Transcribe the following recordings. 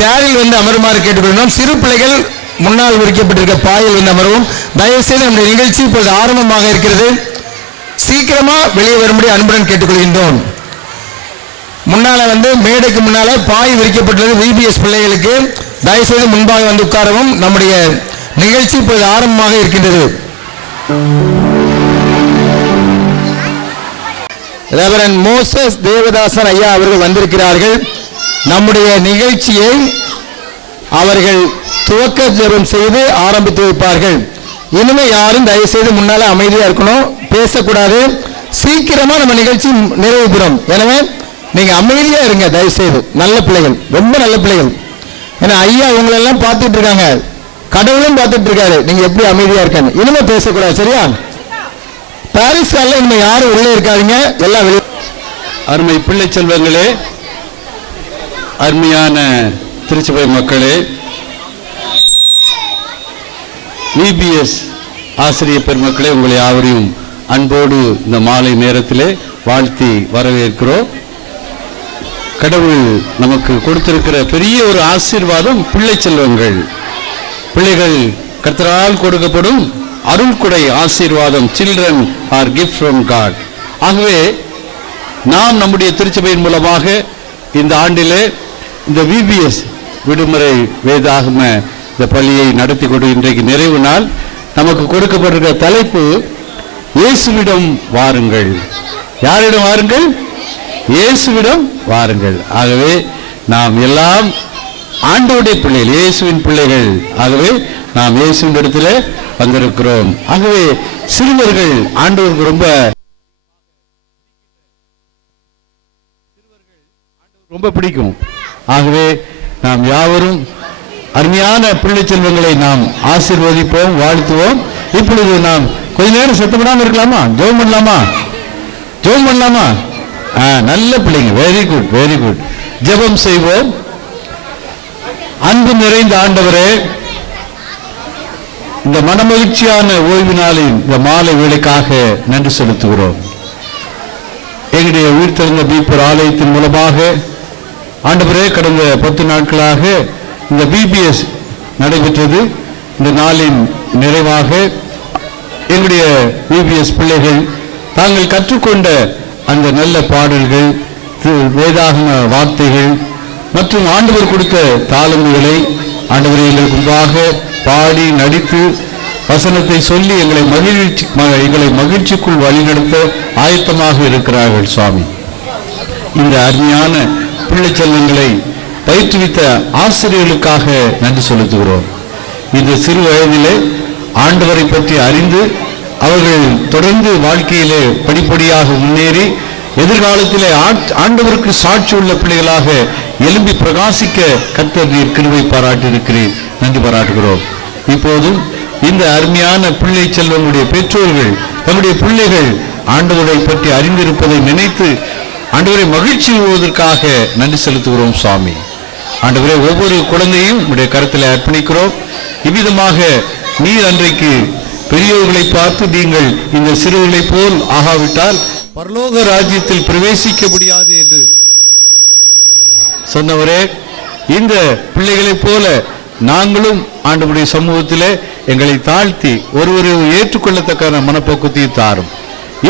சேரில் வந்து அமருமாறு கேட்டுக்கொள்கிறோம். சிறு பிள்ளைகள் முன்னால் விரிக்கப்பட்டிருக்க பாயில் வந்து அமரவும். தயவுசெய்து நம்முடைய நிகழ்ச்சி இப்போது ஆரம்பமாக இருக்கிறது. சீக்கிரமா வெளியே வரும்படி அன்புடன் கேட்டுக்கொள்கின்றோம். முன்னால வந்து மேடைக்கு முன்னால பாய் விரிக்கப்பட்டுள்ளது விபிஎஸ் பிள்ளைகளுக்கு. தயவுசெய்து முன்பாக வந்து உட்காரவும். நம்முடைய நிகழ்ச்சி இப்போது ஆரம்பமாக இருக்கின்றது. ரெவரண்ட் மோசஸ் தேவதாசன் ஐயா அவர்கள் வந்திருக்கிறார்கள். நம்முடைய நிகழ்ச்சியை அவர்கள் துவக்க ஜெபம் செய்து ஆரம்பித்து வைப்பார்கள். இனிமே யாரும் தயவுசெய்து முன்னால அமைதியா இருக்கணும், பேசக்கூடாது. சீக்கிரமா நம்ம நிகழ்ச்சி நிறைவு பெறும். எனவே நீங்க அமைதியா இருங்க தயவுசெய்து. நல்ல பிள்ளைகள், ரொம்ப நல்ல பிள்ளைகள். ஏன்னா ஐயா உங்களெல்லாம் பார்த்துட்டு இருக்காங்க, கடவுளும் பார்த்துட்டு இருக்காரு. நீங்க எப்படி அமைதியா இருக்காங்க, இனிமே பேசக்கூடாது, சரியா? பாரிஸ் காலில் இனிமே யாரும் உள்ளே இருக்காதீங்க, எல்லாம் வெளியே. அருமை பிள்ளை செல்வங்களே, அருமையான திருச்சபை மக்களே, விபிஎஸ் ஆசிரியர் பெருமக்களே, உங்களை யாவரையும் அன்போடு இந்த மாலை நேரத்திலே வாழ்த்தி வரவேற்கிறோம். கடவுள் நமக்கு கொடுத்திருக்கிற பெரிய ஒரு ஆசீர்வாதம் பிள்ளை செல்வங்கள். பிள்ளைகள் கர்த்தரால் கொடுக்கப்படும் அருள்கொடை ஆசீர்வாதம். Children are gift from God. ஆகவே நாம் நம்முடைய திருச்சபையின் மூலமாக இந்த ஆண்டிலே இந்த விபிஎஸ் விடுமுறை வேதாகம இந்த பள்ளியை நடத்தி கொண்டு இன்றைக்கு நிறைவு நாள். நமக்கு கொடுக்கப்பட்டிருக்கிற தலைப்பு இயேசுவிடம் வாருங்கள். யாரிடம் வாருங்கள்? இயேசுவிடம் வாருங்கள். ஆகவே நாம் எல்லாம் ஆண்டவருடைய பிள்ளைகள், இயேசுவின் பிள்ளைகள். ஆகவே நாம் இயேசுவின் இடத்துல வந்திருக்கிறோம். ஆகவே சிறுவர்கள் ஆண்டவருக்கு ரொம்ப பிடிக்கும். ஆகவே நாம் யாவரும் அருமையான பிள்ளை செல்வங்களை நாம் ஆசீர்வதிப்போம், வாழ்த்துவோம். இப்பொழுது நாம் கொஞ்ச நேரம் சத்தப்படாமல் இருக்கலாமா? ஜெபம் பண்ணலாமா? ஜெபம் பண்ணலாமா? நல்ல பிள்ளைங்க, வெரி குட், வெரி குட். ஜெபம் செய்வோம். அன்பு நிறைந்த ஆண்டவரே, இந்த மனமகிழ்ச்சியான ஓய்வு நாளின் இந்த மாலை வேளைக்காக நன்றி செலுத்துகிறோம். எங்களுடைய உயிர்த்தெழுந்த மீட்பர் ஆலயத்தின் மூலமாக ஆண்டவரே, கடந்த 10 நாட்களாக இந்த விபிஎஸ் நடைபெற்றது. இந்த நாளின் நிறைவாக எங்களுடைய விபிஎஸ் பிள்ளைகள் தாங்கள் கற்றுக்கொண்ட அந்த நல்ல பாடல்கள், வேதாகம வார்த்தைகள் மற்றும் ஆண்டவர் கொடுத்த தாளந்துகளை ஆண்டவரை எங்களுக்கு முன்பாக பாடி நடித்து வசனத்தை சொல்லி எங்களை மகிழ்ச்சிக்குள் வழிநடத்த ஆயத்தமாக இருக்கிறார்கள். சுவாமி, இந்த அருமையான பிள்ளை செல்வங்களை பயிற்றுவித்த ஆசிரியர்களுக்காக நன்றி செலுத்துகிறோம். இந்த சிறு வயதிலே ஆண்டவரை பற்றி அறிந்து அவர்கள் தொடர்ந்து வாழ்க்கையிலே படிப்படியாக முன்னேறி எதிர்காலத்திலே ஆண்டவருக்கு சாட்சி உள்ள பிள்ளைகளாக எழும்பி பிரகாசிக்க கர்த்தர் நீர் கிருபை பாராட்டியிருக்கிறீர். நன்றி பாராட்டுகிறோம். இப்போதும் இந்த அருமையான பிள்ளை செல்வங்களுடைய பெற்றோர்கள் தம்முடைய பிள்ளைகள் ஆண்டவரை பற்றி அறிந்திருப்பதை நினைத்து ஆண்டவரை மகிழ்ச்சி வருவதற்காக நன்றி செலுத்துகிறோம். சுவாமி, ஆண்டவரே, ஒவ்வொரு குழந்தையும் உடைய கருத்தில் அர்ப்பணிக்கிறோம். இவ்விதமாக நீர் அன்றைக்கு பெரியவர்களை பார்த்து நீங்கள் இந்த சிறுவர்களை போல் ஆகாவிட்டால் பரலோக ராஜ்யத்தில் பிரவேசிக்க முடியாது என்று சொன்னவரே, இந்த பிள்ளைகளைப் போல நாங்களும் ஆண்டவருடைய சமூகத்திலே எங்களை தாழ்த்தி ஒருவரை ஏற்றுக்கொள்ளத்தக்க மனப்போக்கத்தை தாரும்.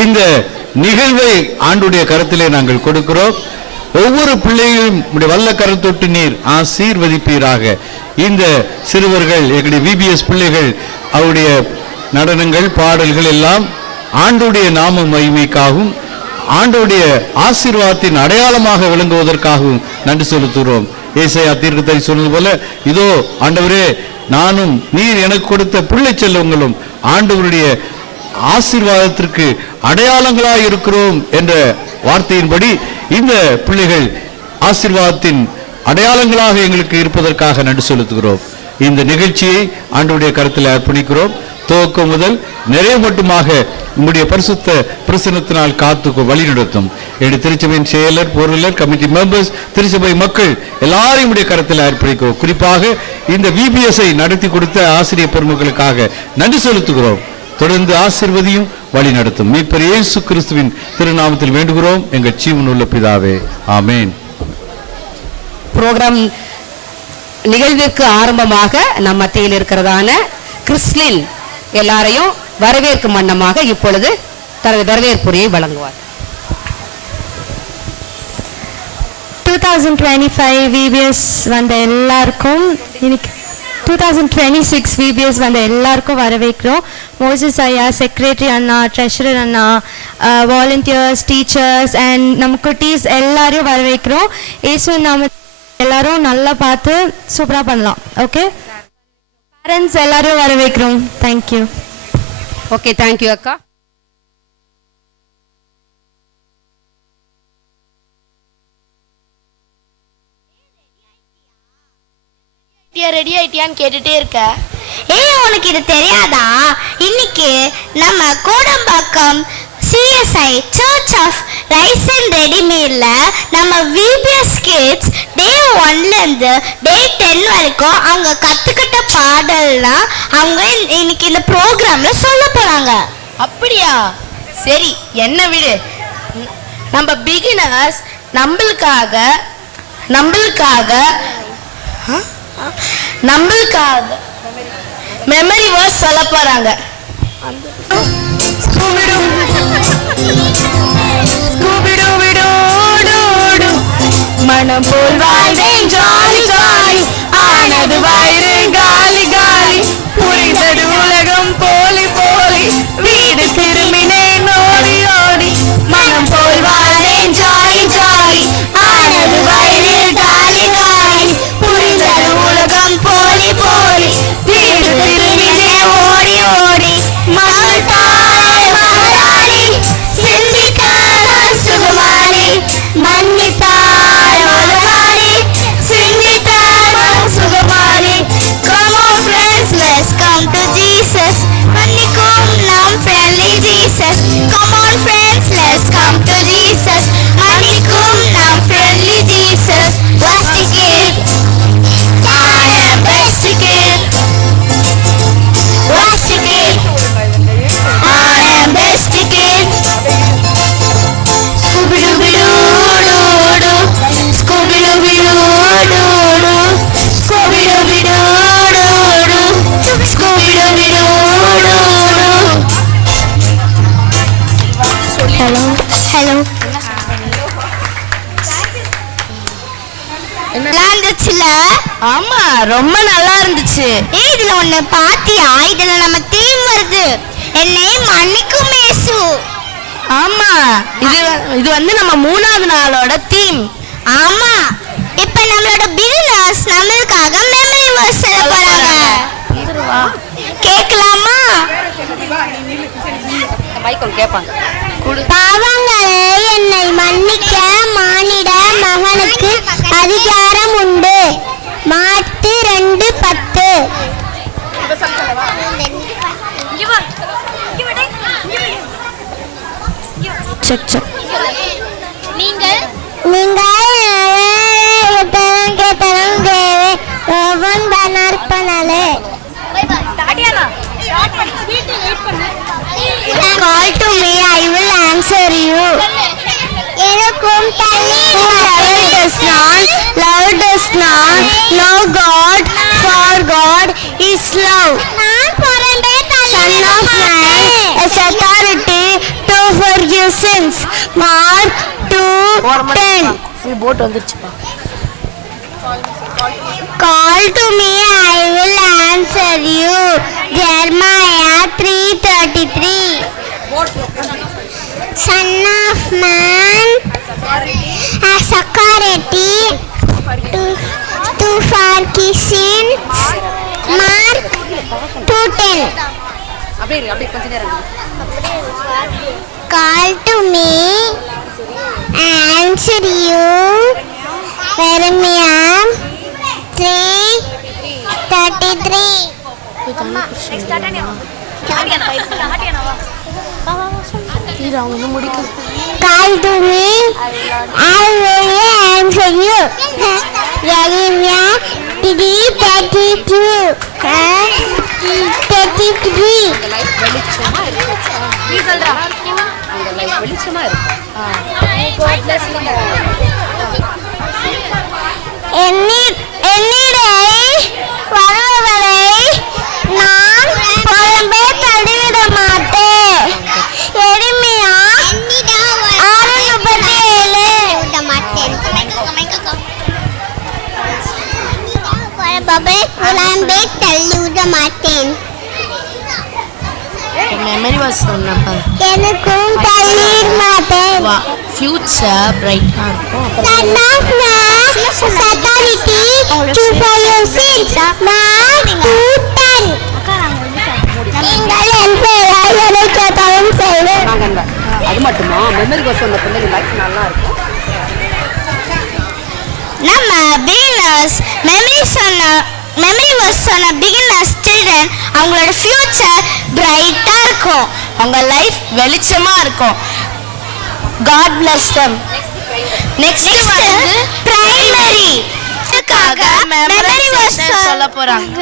இந்த நிகழ்வை ஆண்டுடைய கரத்திலே நாங்கள் கொடுக்கிறோம். ஒவ்வொரு பிள்ளைகளும் வல்ல கரத்தொட்டு நீர் ஆசீர்வதிப்பீராக. இந்த சிறுவர்கள் எங்களுடைய விபிஎஸ் பிள்ளைகள் அவருடைய நடனங்கள் பாடல்கள் எல்லாம் ஆண்டுடைய நாம மகிமைக்காகவும் ஆண்டுடைய ஆசீர்வாதத்தின் அடையாளமாக விளங்குவதற்காகவும் நன்றி செலுத்துகிறோம். ஏசாயா தீர்க்கதரிசி சொன்னது போல, இதோ ஆண்டவரே, நானும் நீர் எனக்கு கொடுத்த பிள்ளை செல்வங்களும் ஆண்டவருடைய ஆசீர்வாதத்திற்கு அடையாளங்களாக இருக்கிறோம் என்ற வார்த்தையின்படி இந்த பிள்ளைகள் ஆசீர்வாதத்தின் அடையாளங்களாக எங்களுக்கு இருப்பதற்காக நன்றி செலுத்துகிறோம். இந்த நிகழ்ச்சியை ஆண்டவருடைய கருத்தில் அர்ப்பணிக்கிறோம். துவக்கம் முதல் நிறைவு மட்டுமாக உங்களுடைய பரிசுத்த பிரசன்னத்தினால் காத்து வழி நடத்தும். என்னுடைய திருச்சபையின் செயலர், பொருளர், கமிட்டி மெம்பர்ஸ், திருச்சபை மக்கள் எல்லாரையும் உடைய கருத்தில் அர்ப்பணிக்கிறோம். குறிப்பாக இந்த விபிஎஸ்ஐ நடத்தி கொடுத்த ஆசிரியர் பெருமக்களுக்காக நன்றி செலுத்துகிறோம். தொடர்ந்து ஆசீர்வதியும் வழி நடத்தும். மீட்பர் இயேசு கிறிஸ்துவின் திருநாமத்தில் வேண்டுகிறோம் எங்கள் ஜீவனுள்ள பிதாவே, ஆமேன். ப்ரோக்ராம் நிகழ்விற்கு ஆரம்பமாக நம் மத்தியில் இருக்கிறதான கிறிஸ்லின் எல்லாரையும் வரவேற்கும் வண்ணமாக இப்பொழுது தனது வரவேற்புரையை வழங்குவார். 2025 VBS வந்த எல்லாருக்கும் இன்னைக்கு 2026 VBS வந்த எல்லாருக்கும் வரவேற்கிறோம். மோசஸ் ஐயா, secretary Anna, treasurer Anna, volunteers, teachers and நம்ம குட்டீஸ் எல்லாரையும் வரவேற்கிறோம். ஏசு நாம எல்லாரும் நல்லா பார்த்து சூப்பராக பண்ணலாம். ஓகே, பேரண்ட்ஸ் எல்லாரையும் வரவேற்கிறோம். தேங்க்யூ. ஓகே, தேங்க்யூ அக்கா. ரெடி ஆயிட்டியான்னு கேட்டுட்டே இருக்க. உனக்கு இது தெரியாதா? இன்னைக்கு நம்ம Kodambakkam CSI church of rice and ரெடிமேட்ல நம்ம VBS கிட்ஸ் டே 1ல இருந்து டே 10 வரைக்கும் அவங்க கத்துக்கிட்ட பாடல்லாம் அவங்க இன்னைக்கு இந்த ப்ரோக்ராம்ல சொல்ல போறாங்க. அப்படியா? சரி, என்ன விடு. நம்ம பிகினர்ஸ் நம்மளுக்காக மெமரி வேர்ஸ் சொல்ல போறாங்க. மனம் போல் வாழ்ந்தேன் ஜாலி ஜாலி, ஆனது வயிறு காலி காலி, புரிந்தது உலகம் போலி போலி, வீடு திரும்பினேன் ஓடி ஓடி. மனம் போல் வாழ்ந்தேன் ஜாலி ஜாலி, ஆனது வயிறு காலி காலி, புரிந்தது உலகம் போலி போலி, வீடு திரும்பினேன் ஓடி ஓடி. மகள் தாய் மகாராணி, சிந்தித்தாள் சுகுமாரி, மன்னித்தாள் மகாராணி, சிந்தித்தாள் Sukumari. Come on friends, let's come to Jesus. மன்னிக்கும் நாம் friendly Jesus. Come on friends, let's come to Jesus. மன்னிக்கும் நாம் friendly Jesus. What's the kid? I am best kid. What's the kid? I am best kid. Scooby-Dooby-Doo-Doo-Doo, Scooby-Dooby-Doo-Doo-Doo, Scooby-Dooby-Doo-Doo-Doo, Scooby-Dooby-Doo-Doo-Doo. Hello. நல்லா இருந்துச்சுல? ஆமா, ரொம்ப நல்லா இருந்துச்சு. இதுல ஒண்ணு பாத்தியா? இதுல நம்ம தீம் வருது, என்னை மன்னிக்கும் இயேசு. ஆமா, இது வந்து நம்ம 3வது நாளோட தீம். ஆமா, இப்ப நம்மளோட பிகினர்ஸ் நம்மளுக்காக மெமரி வேர்ஸ் சொல்ல போறாங்க. கேட்கலாமா? பாவங்களே என்னை மன்னிக்க மானிட மகனுக்கு அதிகாரம் உண்டு. மாட்டு 2:10. நீங்கள் Call to me, I will answer you. Whoever does not know God, for God is love. Son of man has authority to forgive sins. Mark 2:10. Call to me, I will answer you. Jeremiah 3:33. Son of man has authority to forgive sins. Mark 2:10. Call to me, answer you. Jeremiah 3:33. Call to me, I will answer you. Jeremiah 3:32. 33. என்னிடையே memory was சொன்னப்ப எனக்கும் தள்ளீர் மாட்டேன் future பிரைட்டா இருக்கும். Son of man, authority to follow sins. Man to 10. நீங்கள் என் பெயரால் எதை கேட்டாலும் செய்வேன். அது மட்டுமா மெமரி பஸ் சொன்ன பிள்ளைங்க லைஃப் நல்லா இருக்கும். நம்ம பிகினர்ஸ் மெமரி வர்ஸ் சொன்ன பிகினர்ஸ் சில்ட்ரன் அவங்களோட ஃபியூச்சர் பிரைட்டா இருக்கும். அவங்க லைஃப் வெளிச்சமா இருக்கும். God bless them. Next வந்து பிரைமரி க்காக மெமரி வர்ஸ் சொல்ல போறாங்க.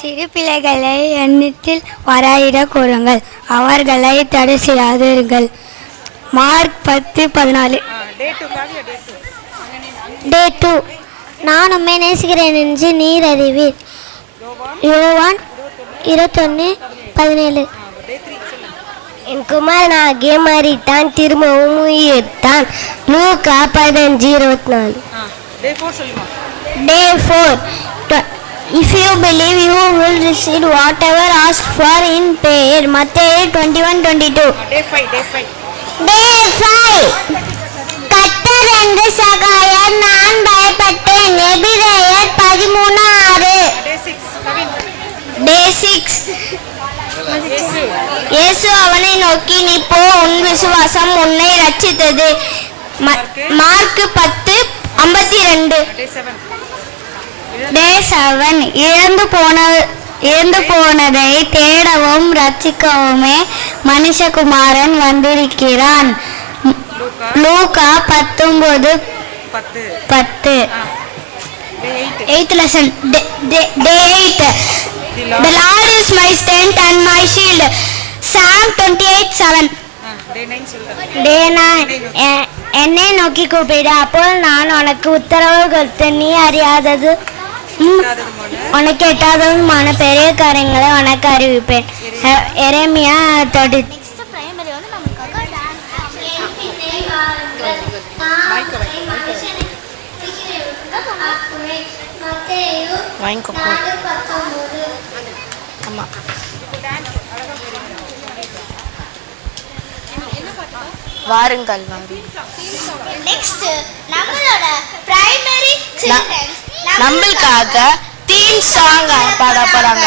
சிறு பிள்ளைகளை எண்ணத்தில் வராயிட கூறுங்கள், அவர்களை தடை செய்யாதீர்கள். மார்க் 10:14. Day 2. நான் உம்மை நேசிக்கிறேன் என்று நீர் அறிவீர். யோவான் 21:17. என் குமாரனாகிய மரித்தான், திரும்பவும் உயிர்த்தான். லூக்கா 15:24. Day 4. If you believe, you will receive whatever asked for in prayer. Matthew 21:22. Day 5. கர்த்தர் என்று சகாயர், நான் பயப்பட்டேன். எபிரேயர் 13:6. Day 6. இயேசு அவனை நோக்கி, நீ போ, உன் விசுவாசம் உன்னை ரட்சித்தது. மார்க் 10:52. Day 7. இழந்து போனதை தேடவும் ரட்சிக்கவுமே மனுஷகுமாரன் வந்திருக்கிறான். லூக்கா 19:10. 8th lesson. Day 8. The Lord is my strength and my shield. Psalm 28:7. Day 9. என்னை நோக்கி கூப்பிடு, அப்போது நான் உனக்கு உத்தரவு கொடுத்தேன். நீ அறியாதது உனக்கு எட்டாததுமான பெரிய காரியங்களை உனக்கு அறிவிப்பேன். எரேமியா 30. வாருங்கள். நெக்ஸ்ட் நம்மளோட பிரைமரி சில்ட்ரன் நம்மளுக்காக தீம் சாங் பாட போறாங்க.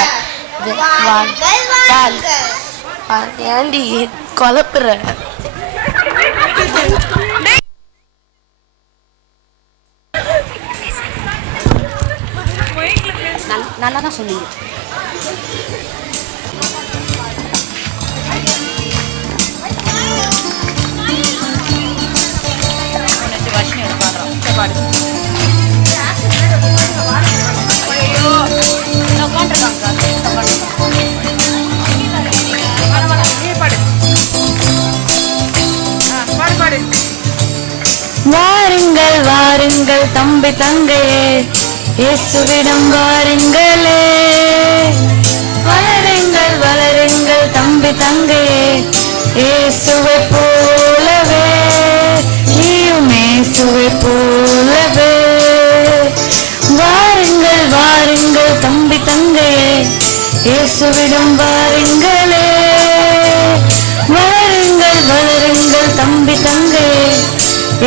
ஏண்டி குழப்புற? நல்லா தான் சொன்னீங்க. வாருங்கள் வாருங்கள் தம்பி தங்கையே, இயேசுவிடம் வாருங்களே. வளருங்கள் வளருங்கள் தம்பி தங்கையே, இயேசுவை போலவே. நீயும் இயேசுவை போலவே. வாருங்கள் வாருங்கள் தம்பி தங்கையே, இயேசுவிடம் வாருங்களே. வளருங்கள் வளருங்கள் தம்பி தங்கையே,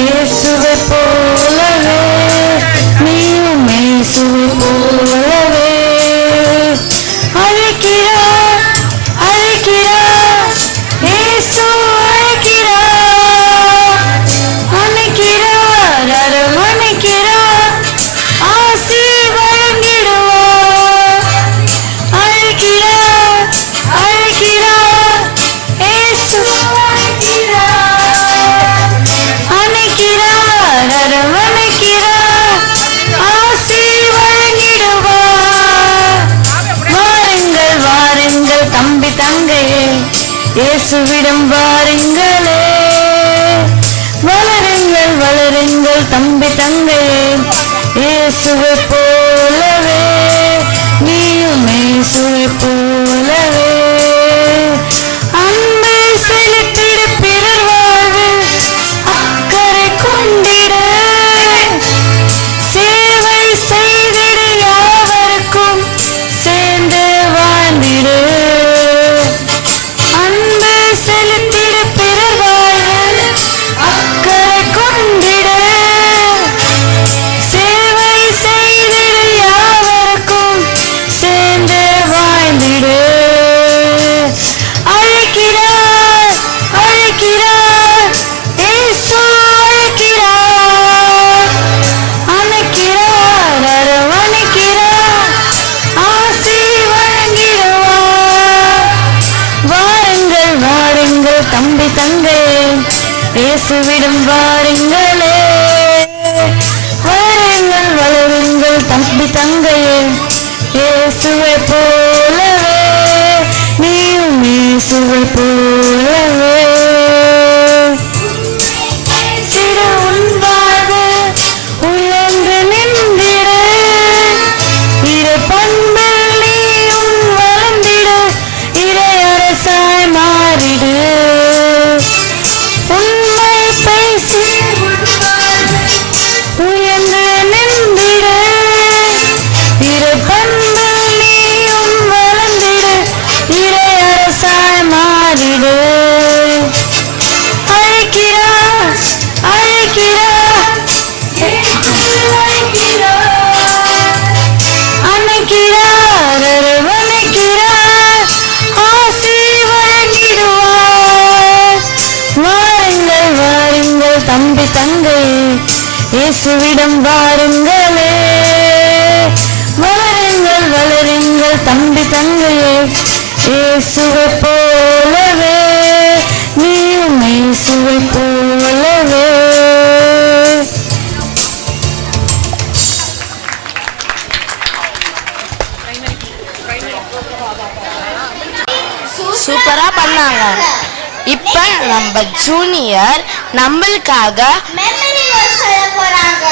இயேசுவை போலவே. நீயும் இயேசுவை போலவே. அழைக்கிறார் அழைக்கிறார், இயேசு அழைக்கிறார். அணைக்கிறார் அரவணைக்கிறார், ஆசி வழங்கிடுவார். அழைக்கிறார் அழைக்கிறார், இயேசு அழைக்கிறார். அணைக்கிறார் அரவணைக்கிறார், ஆசி வழங்கிடுவார். வாருங்கள் வாருங்கள் தம்பி தங்கையே, இயேசுவிடம் வாருங்களே. வளருங்கள் வளருங்கள் தம்பி தங்கையே, இயேசுவை போலவே. நீயும் இயேசுவை போலவே. அன்பை செலுத்திட, பிறர் வாழ்வில் அக்கறை கொண்டிட, சேவை தம்பி தங்கையே இயேசுவை போலவே நீயும் இயேசுவை போலவே சிறு உன்பாக உயர்ந்து நின்றிட இரு பண்பில் நீயும் வளர்ந்திட இறை அரசாய் மாறிடு உண்மை பேசி உயர்ந்து நின்றிட இரு பண்பில் நீயும் வளர்ந்திட இறை அரசாய் மாறிடு அழைக்கிறார் அழைக்கிறார் அணைக்கிறார் அரவணைக்கிறார் ஆசி வழங்கிடுவார் வாருங்கள் வாருங்கள் தம்பி தங்கையே இயேசுவிடம் வாருங்களே வளருங்கள் வளருங்கள் தம்பி தங்கையே இயேசுவை போலவே நீயும் இயேசுவை போலவே சூப்பரா பண்ணாங்க. இப்ப நம்ம ஜூனியர் நம்மளுக்காக மெமரி வர்ஸ் சொல்ல போறாங்க.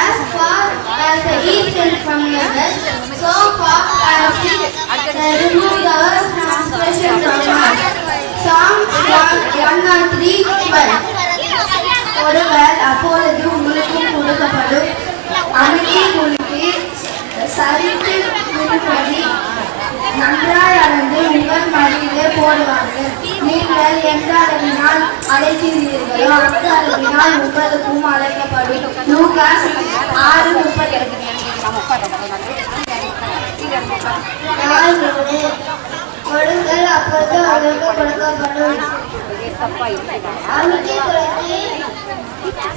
As far as the east is from the west, so far as the remove our transgression from us. Psalm 103:12. ஒருவர் அப்பொழுது உங்களுக்கு கொடுக்கப்படும் அமைதி குலுக்கி சரித்து விடுபடி நன்றாய் அளந்து உங்கள் மடியிலே போடுவார்கள். நீங்கள் எந்த அளவினால் அழைக்கிறீர்களோ அந்த அளவினால் உங்களுக்கும் அழைக்கப்படும். லூக்கா 6:38. கொடுங்கள் அப்போது அவர்களுக்கு கொடுக்கப்படும். அமைதி குலுக்கி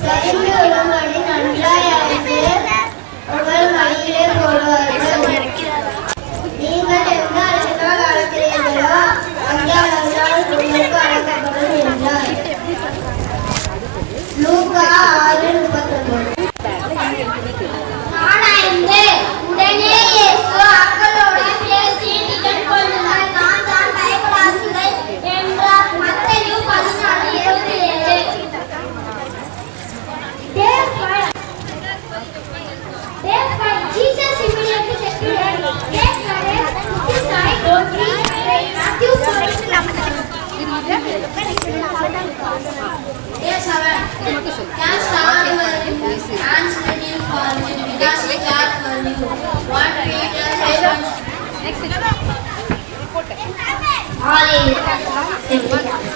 சரிந்து விடும்படி நன்றாய் அழைத்து உங்கள் மடியிலே போடுவார்கள். நீங்கள் எந்த அளவினால் அழைக்கிறீர்களோ அந்த அளவினால் உங்களுக்கு அழைக்கப்படும் என்றார். லூக்கா 6:39. உடனே இயேசு மக்களோடு பேசி நீங்கள் கொள்ளுங்கள் நான் தான் பயப்படாதீர்கள் என்றார். மத்தேயு 14:27. Therefore Jesus immediately said to them, "Get ready, this side, don't preach." Matthew 14:11. Yes, sir. Cast all your hands when you fall, because God for you. What Peter said.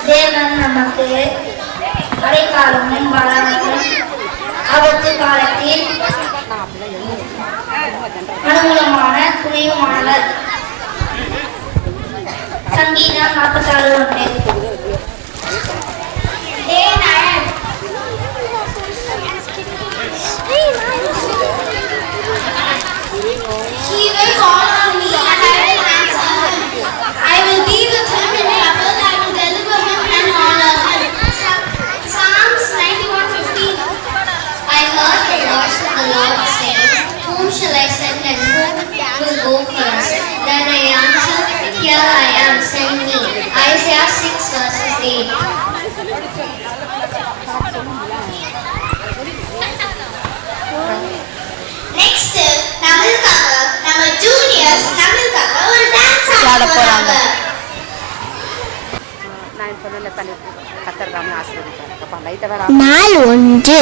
தேவன் நமக்கு அடைக்கலமும் பலமும் நாள் 1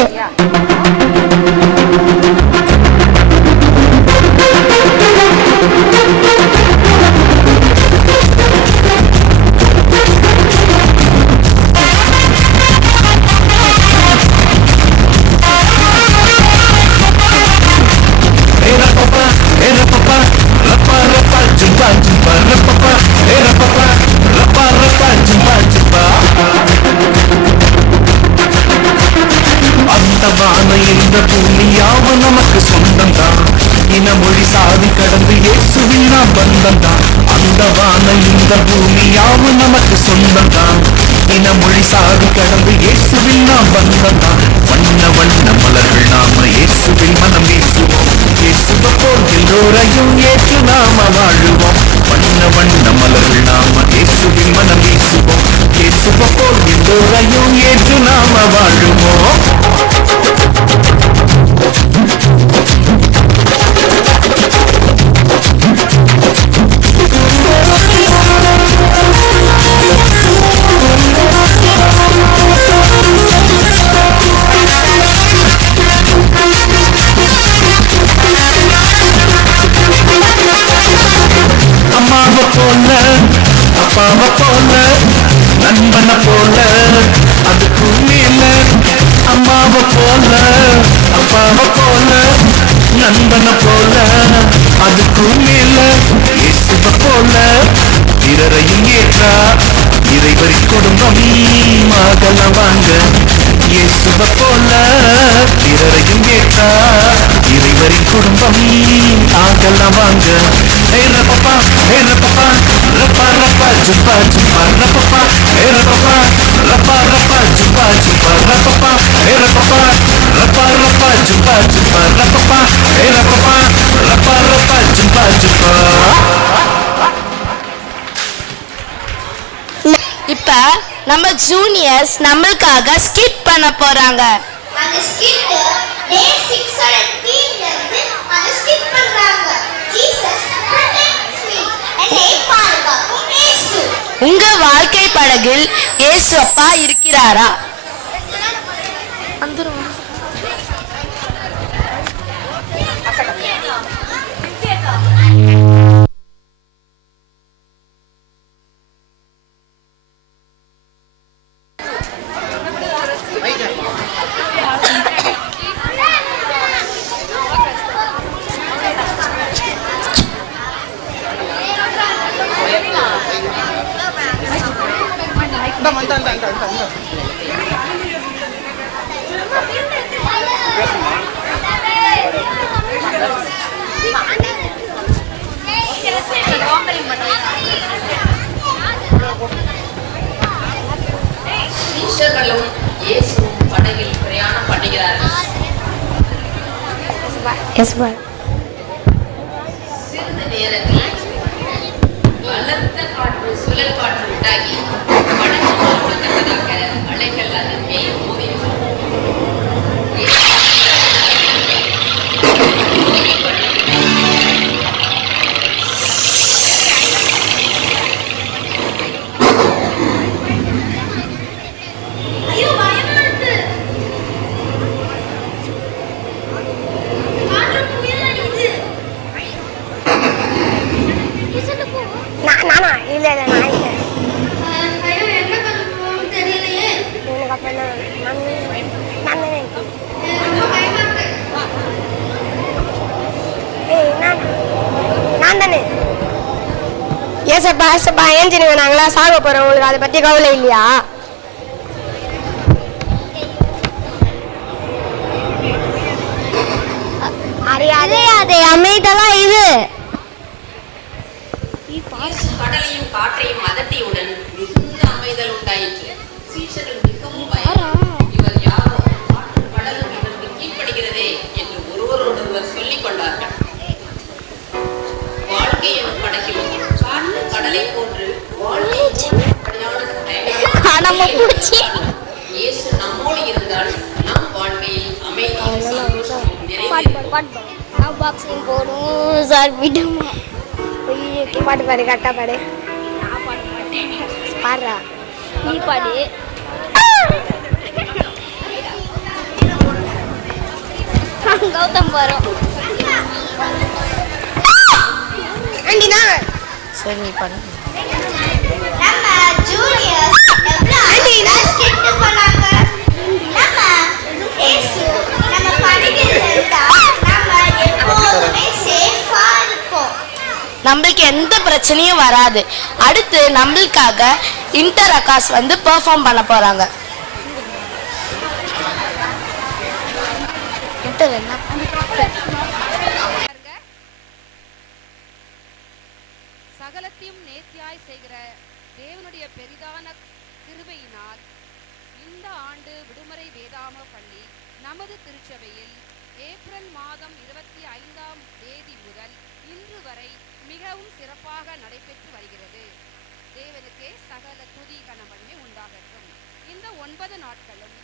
இந்த பூமியாவும் நமக்கு சொந்தம் தான். இனமொழி சாதி கடந்து இயேசுவின் நாம் பந்தம் தான். அந்த வான இந்த பூமியாவும் நமக்கு சொந்தம் தான். இனமொழி சாதி கடந்து இயேசுவின் நாம் பந்தம் தான். வண்ண வண்ண மலர்கள் நாம இயேசுவில் மனம் வீசுவோம். இயேசுவை போல் எல்லோரையும் ஏற்று நாம வாழுவோம். வண்ண வண்ண மலர்கள் நாம இயேசுவில் மனம் வீசுவோம். இயேசுவை போல் எல்லோரையும் ஏற்று நாம வாழுவோம். அம்மாவை போல அப்பாவை போல நண்பனை போல அதுக்கும் மேல. அம்மாவை போல அப்பாவை போல நண்பனை போல அதுக்கும் மேல. இயேசுவை போல பிறரையும் ஏற்றா இறைவரின் குடும்பம் ஆகலாம் வாங்க. இயேசுவை போல பிறரையும் ஏற்றா இறைவரின் குடும்பம் ஆகலாம் வாங்க. Hey rapapa, rapa rapa jumpa jumpa rapapa. Hey rapapa, rapa rapa jumpa jumpa rapapa. Hey rapapa, rapa rapa jumpa jumpa rapapa. Hey rapapa, rapa rapa jumpa jumpa. இப்ப நம்ம ஜூனியர்ஸ் நம்மளுக்காக ஸ்கிட் பண்ண போறாங்க. அந்த ஸ்கிட் டே 6 தீம்ல இருந்து அந்த ஸ்கிட் பண்றாங்க. Jesus protects me. என்னை பாதுகாக்கும் இயேசு. உங்க வாழ்க்கை படகில் இயேசு அப்பா இருக்கிறாரா? சீஷர்களும் இயேசுவும் படகில் பிரயாணம் பண்ணுகிறார்கள். சிறிது நேரத்தில் பலத்த காற்று சுழல் காற்று உண்டாகி படகு மூடத்தக்கதாக அலைகள் அதன் மேல் மோதின. ஏசப்பா ஏசப்பா ஏஞ்சிருங்க, நாங்களாம் சாக போறோம், உங்களுக்கு அதை பத்தி கவலை இல்லையா? அறியாதே அமைதலா இது. கடலையும் காற்றையும் அதட்டியுடன் மிகுந்த அமைதல் உண்டாயிற்று. சீஷர்கள் மிகவும் பயந்தார்கள். இவர் யாரோ காற்று கடலும் இவருக்கு கீழ்ப்படுகிறதே என்று ஒருவரோடொருவர் சொல்லிக் கொண்டார்கள். வாழ்க்கை எனும் படகிலும் காற்று கடலை போன்று வாழ்க்கை இயேசு நம்மோடு இருந்தால் நம் வாழ்க்கையில் அமைதியும் சந்தோஷமும் நிறைந்திருக்கும். பாக்ஸிங் போடும் சார் விடுமா? பாட்டு பாடு, கரெக்டா பாடு. பாடுறா நீ பாடு. கௌதம் வரும். சரி நீ பாடு. நம்ம ஜூனியர் எவ்வளவு ஸ்கிட் பண்ணாங்க. நம்ம இயேசு நம்ம படகில் இருந்தா நம்ம எப்போதுமே சேஃபா இருப்போம். நம்மளுக்கு எந்த பிரச்சனையும் வராது. அடுத்து நம்மளுக்காக இன்டர் அக்காஸ் வந்து பெர்ஃபார்ம் பண்ண போறாங்க. சகலத்தையும் நேர்த்தியாய் செய்கிற தேவனுடைய பெரிதான கிருபையினால் இந்த ஆண்டு விடுமுறை வேதாம பள்ளி நமது திருச்சபையில் ஏப்ரல் மாதம் 25ஆம் தேதி முதல் இன்று வரை மிகவும் சிறப்பாக நடைபெற்று வருகிறது. தேவனுக்கே சகல துதி கனமகிமை உண்டாகட்டும். இந்த 9 நாட்களும்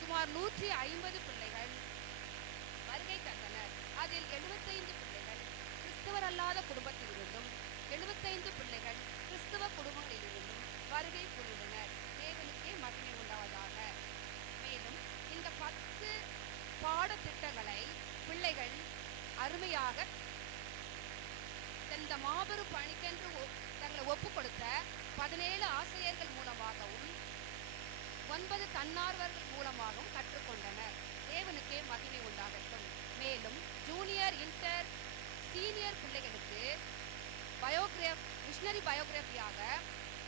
சுமார் 150 பிள்ளைகள் வருகை தந்தனர். அதில் 75 பிள்ளைகள் கிறிஸ்தவர் அல்லாத குடும்பத்திலிருந்தும் 75 பிள்ளைகள் கிறிஸ்தவ குடும்பங்களிலிருந்தும் வருகை புரிந்தனர். தேவனுக்கே மகிமை உண்டாவதாக. மேலும் இந்த 10 பாடத்திட்டங்களை பிள்ளைகள் அருமையாக இந்த மாபெரும் பணிக்கென்று தங்களை ஒப்பு கொடுத்த 17 ஆசிரியர்கள் மூலமாகவும் 9 தன்னார்வர்கள் மூலமாகவும் கற்றுக்கொண்டனர். தேவனுக்கே மகிமை உண்டாகட்டும். மேலும் ஜூனியர், இன்டர், சீனியர் பிள்ளைகளுக்கு மிஷனரி பயோகிராஃபியாக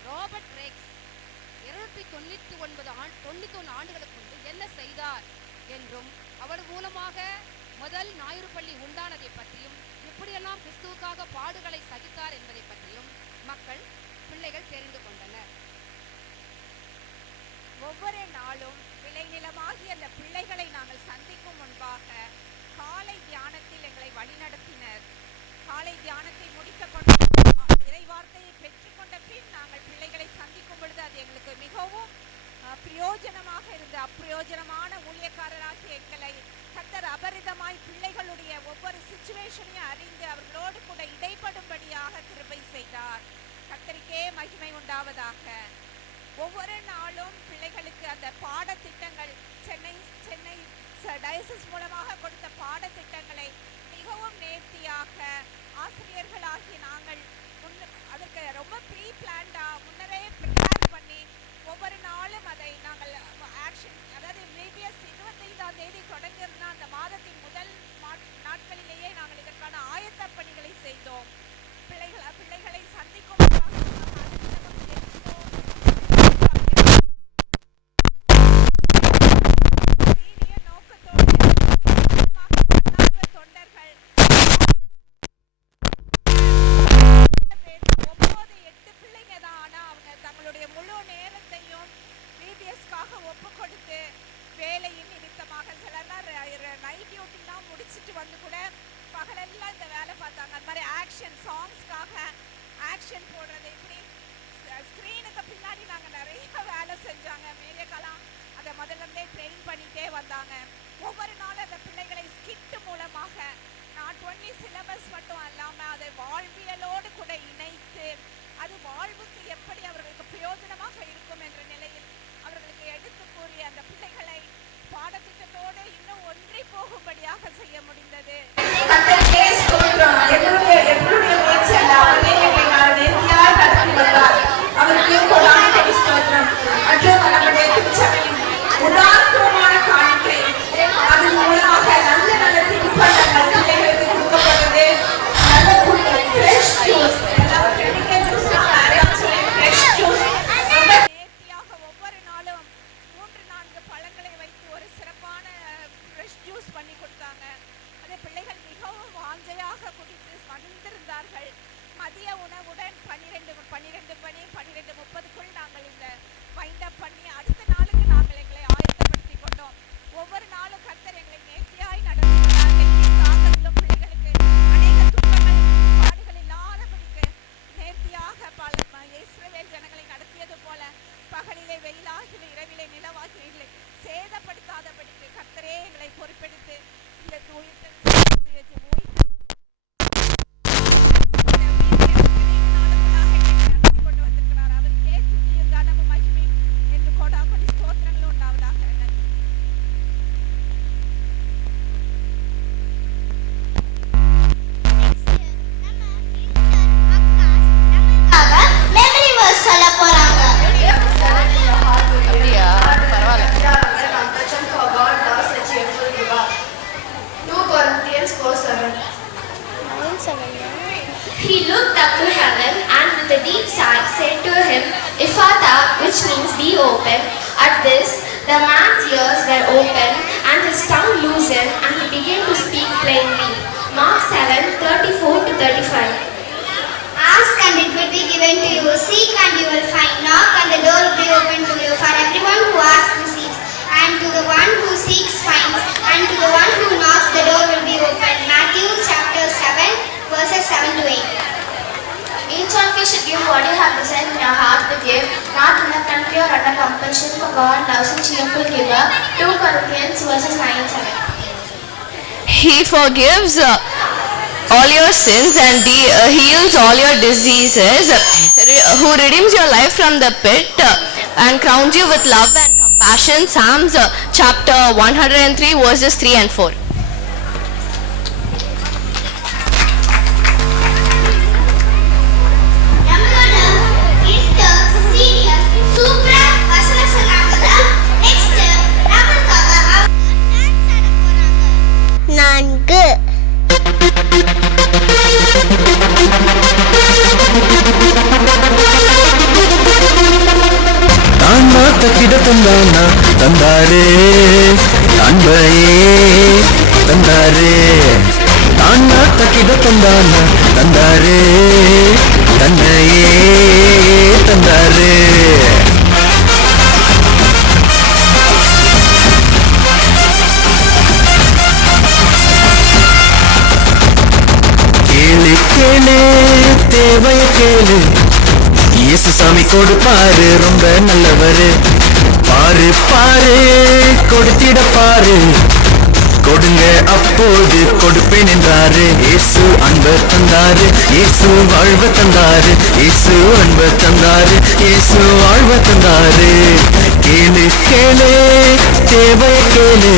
ராபர்ட் ரேக்ஸ் 291 ஆண்டுகளுக்கு முன்பு என்ன செய்தார் என்றும் அவர் மூலமாக முதல் ஞாயிறு பள்ளி உண்டானதை பற்றியும் எப்படியெல்லாம் கிறிஸ்துவுக்காக பாடுகளை சகித்தார் என்பதை பற்றியும் பிள்ளைகள் தெரிந்து கொண்டனர். ஒவ்வொரு நாளும் விளைநிலமாகிய அந்த பிள்ளைகளை நாங்கள் சந்திக்கும் முன்பாக காலை தியானத்தில் எங்களை வழிநடத்தினர். காலை தியானத்தை முடித்த கொண்டு இறைவார்த்தையை பெற்றுக்கொண்ட பின் நாங்கள் பிள்ளைகளை சந்திக்கும் பொழுது அது எங்களுக்கு மிகவும் பிரயோஜனமாக இருந்த அப்பிரயோஜனமான ஊழியக்காரராகிய எங்களை கர்த்தர் அபரிதமாய் பிள்ளைகளுடைய ஒவ்வொரு சிச்சுவேஷனையும் அறிந்து அவர்களோடு கூட இடைப்படும்படியாக கிருபை செய்தார். கர்த்தருக்கே மகிமை உண்டாவதாக. ஒவ்வொரு நாளும் பிள்ளைகளுக்கு அந்த பாடத்திட்டங்கள் சென்னை டயசிஸ் மூலமாக கொடுத்த பாடத்திட்டங்களை மிகவும் நேர்த்தியாக ஆசிரியர்களாகிய நாங்கள் அதற்கு ரொம்ப ப்ரீ பிளான்டா முன்னரே ப்ரிப்பேர் பண்ணி ஒவ்வொரு நாளும் அதை நாங்கள் ஆக்ஷன், அதாவது VBS 25ஆம் தேதி தொடங்கியிருந்த அந்த மாதத்தின் முதல் நாட்களிலேயே நாங்கள் இதற்கான ஆயத்த பணிகளை செய்தோம். பிள்ளைகளை சந்திக்கும் ஒவ்வொரு நாளும் அந்த பிள்ளைகளை ஸ்கிட் மூலமாக நாட் ஒன்லி சிலபஸ் மட்டும் அல்லாமல் அதை வாழ்வியலோடு கூட இணைத்து அது வாழ்வுக்கு எப்படி அவர்களுக்கு பிரயோஜனமாக இருக்கும் என்ற நிலையில் அவர்களுக்கு எடுத்து கூறிய அந்த பிள்ளைகளை பாடத்திட்டத்தோடு இன்னும் ஒன்றி போகும்படியாக செய்ய முடிந்தது. உதாரணமான opened and his tongue loosened and he began to speak plainly. Mark 7:34-35. Ask and it will be given to you. Seek and you will find. Knock and the door will be opened to you. For everyone who asks receives, and to the one who seeks finds, and to the one who knocks the door will be opened. Matthew chapter 7:7-8. Each of you should give what you have decided in your heart to give, not reluctantly or under compulsion, for God loves a cheerful giver. 2 Corinthians 9:7. He forgives all your sins and heals all your diseases, who redeems your life from the pit and crowns you with love and compassion. Psalms chapter 103 verses 3 and 4. தந்தானா தந்தாரே அன்பையே தந்தாரே தானா தக்கிட தந்தானா தந்தாரே தன்னையே தந்தாரே கேளு கேளு தேவைய கேளு இயேசு சாமி கொடுப்பாரு ரொம்ப நல்லவரு பாரு பாரு கொடுத்திட பாரு கொடுங்க அப்போது கொடுப்பேன் என்றாரு இயேசு அன்பை தந்தாரு இயேசு வாழ்வை தந்தாரு இயேசு அன்பை தந்தாரு இயேசு வாழ்வை தந்தாரு கேளு கேளு தேவை கேளு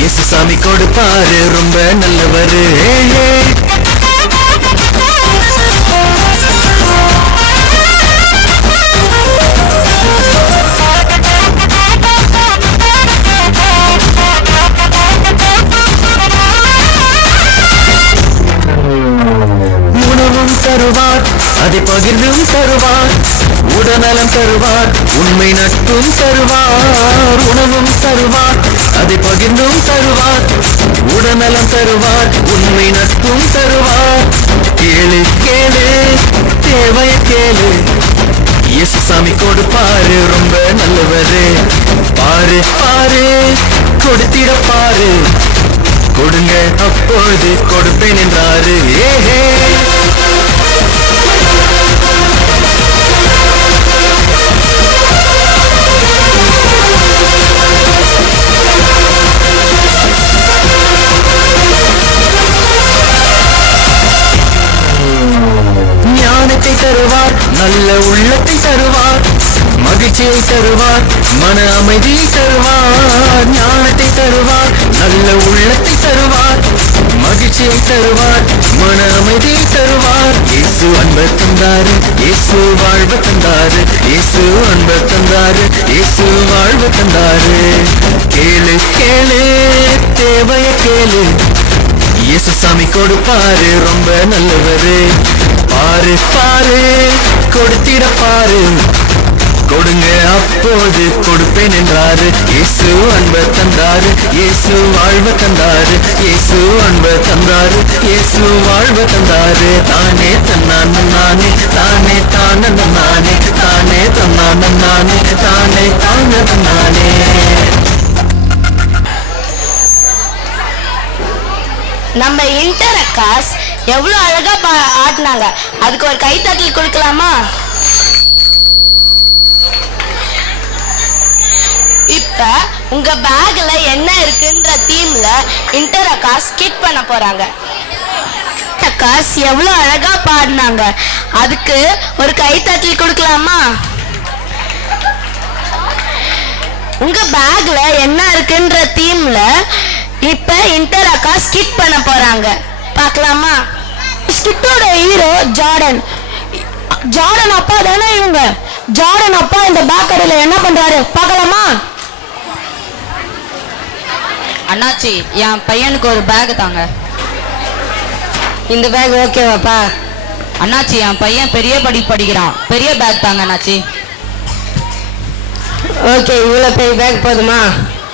இயேசு சாமி கொடுப்பாரு ரொம்ப நல்லவரு தருவார் அதை பகிர்ந்தும் தருவார் உடல்நலம் தருவார் உண்மை நட்பும் தருவார் உணவும் தருவார் அதை பகிர்ந்தும் தருவார் உடல்நலம் தருவார் உண்மை நட்பும் தருவார் கேளு கேளு தேவைய கேளு இயேசு சாமி கொடுப்பாரு ரொம்ப நல்லவரு பாரு பாரு கொடுத்திட பாரு கொடுங்க அப்போது கொடுப்பேன் என்றாரு ஏஹே ஞானத்தை தருவார் நல்ல உள்ளத்தை தருவார் மகிழ்ச்சியை தருவார் மன அமைதி தருவார் ஞானத்தை தருவார் நல்ல உள்ளத்தை தருவார் மகிழ்ச்சியை தருவார் மன அமைதி தருவார் இயேசு அன்பை தந்தாரு இயேசு வாழ்வை தந்தாரு இயேசு அன்பை தந்தாரு இயேசு வாழ்வை தந்தாரு கேளு கேளு தேவைய கேளு இயேசு சாமி கொடுப்பாரு ரொம்ப நல்லவரு பாரு பாரு கொடுத்திட பாரு கொடுங்க அப்போது கொடுப்பேன் என்றாரு இயேசு அன்பை தந்தாரு இயேசு வாழ்வை தந்தாரு இயேசு அன்பை தந்தாரு இயேசு வாழ்வை தந்தாரு தானே தன்னான நானே தானே தான நானே தானே தன்னான நானே தானே தான நானே நம்ம இன்டர் அக்காஸ் எவ்வளவு அழகா ஆடினாங்க. அதுக்கு ஒரு கைத்தட்டல் கொடுக்கலாமா? இப்ப உங்க பேக்ல என்ன இருக்குன்ற தீம்ல இன்டர் அக்காஸ் ஸ்கிட் பண்ண போறாங்க. அக்காஸ் எவ்வளவு அழகா பாடினாங்க. அதுக்கு ஒரு கைத்தட்டல் கொடுக்கலாமா? உங்க பேக்ல என்ன இருக்குன்ற தீம்ல இப்ப இன்டர் அக்கா ஸ்கிட் பண்ண போறாங்க. பார்க்கலாமா? ஸ்கிட்டோட ஹீரோ ஜார்டன். ஜார்டன் அப்பா தானே இவங்க. ஜார்டன் அப்பா இந்த பேக் கடையில என்ன பண்றாரு பார்க்கலாமா? அண்ணாச்சி, என் பையனுக்கு ஒரு பேக் தாங்க. இந்த பேக் ஓகேவாப்பா? அண்ணாச்சி, என் பையன் பெரிய படிக்கிறான். பெரிய பேக் தாங்க அண்ணாச்சி. ஓகே, இவ்வளோ பெரிய பேக் போதுமா?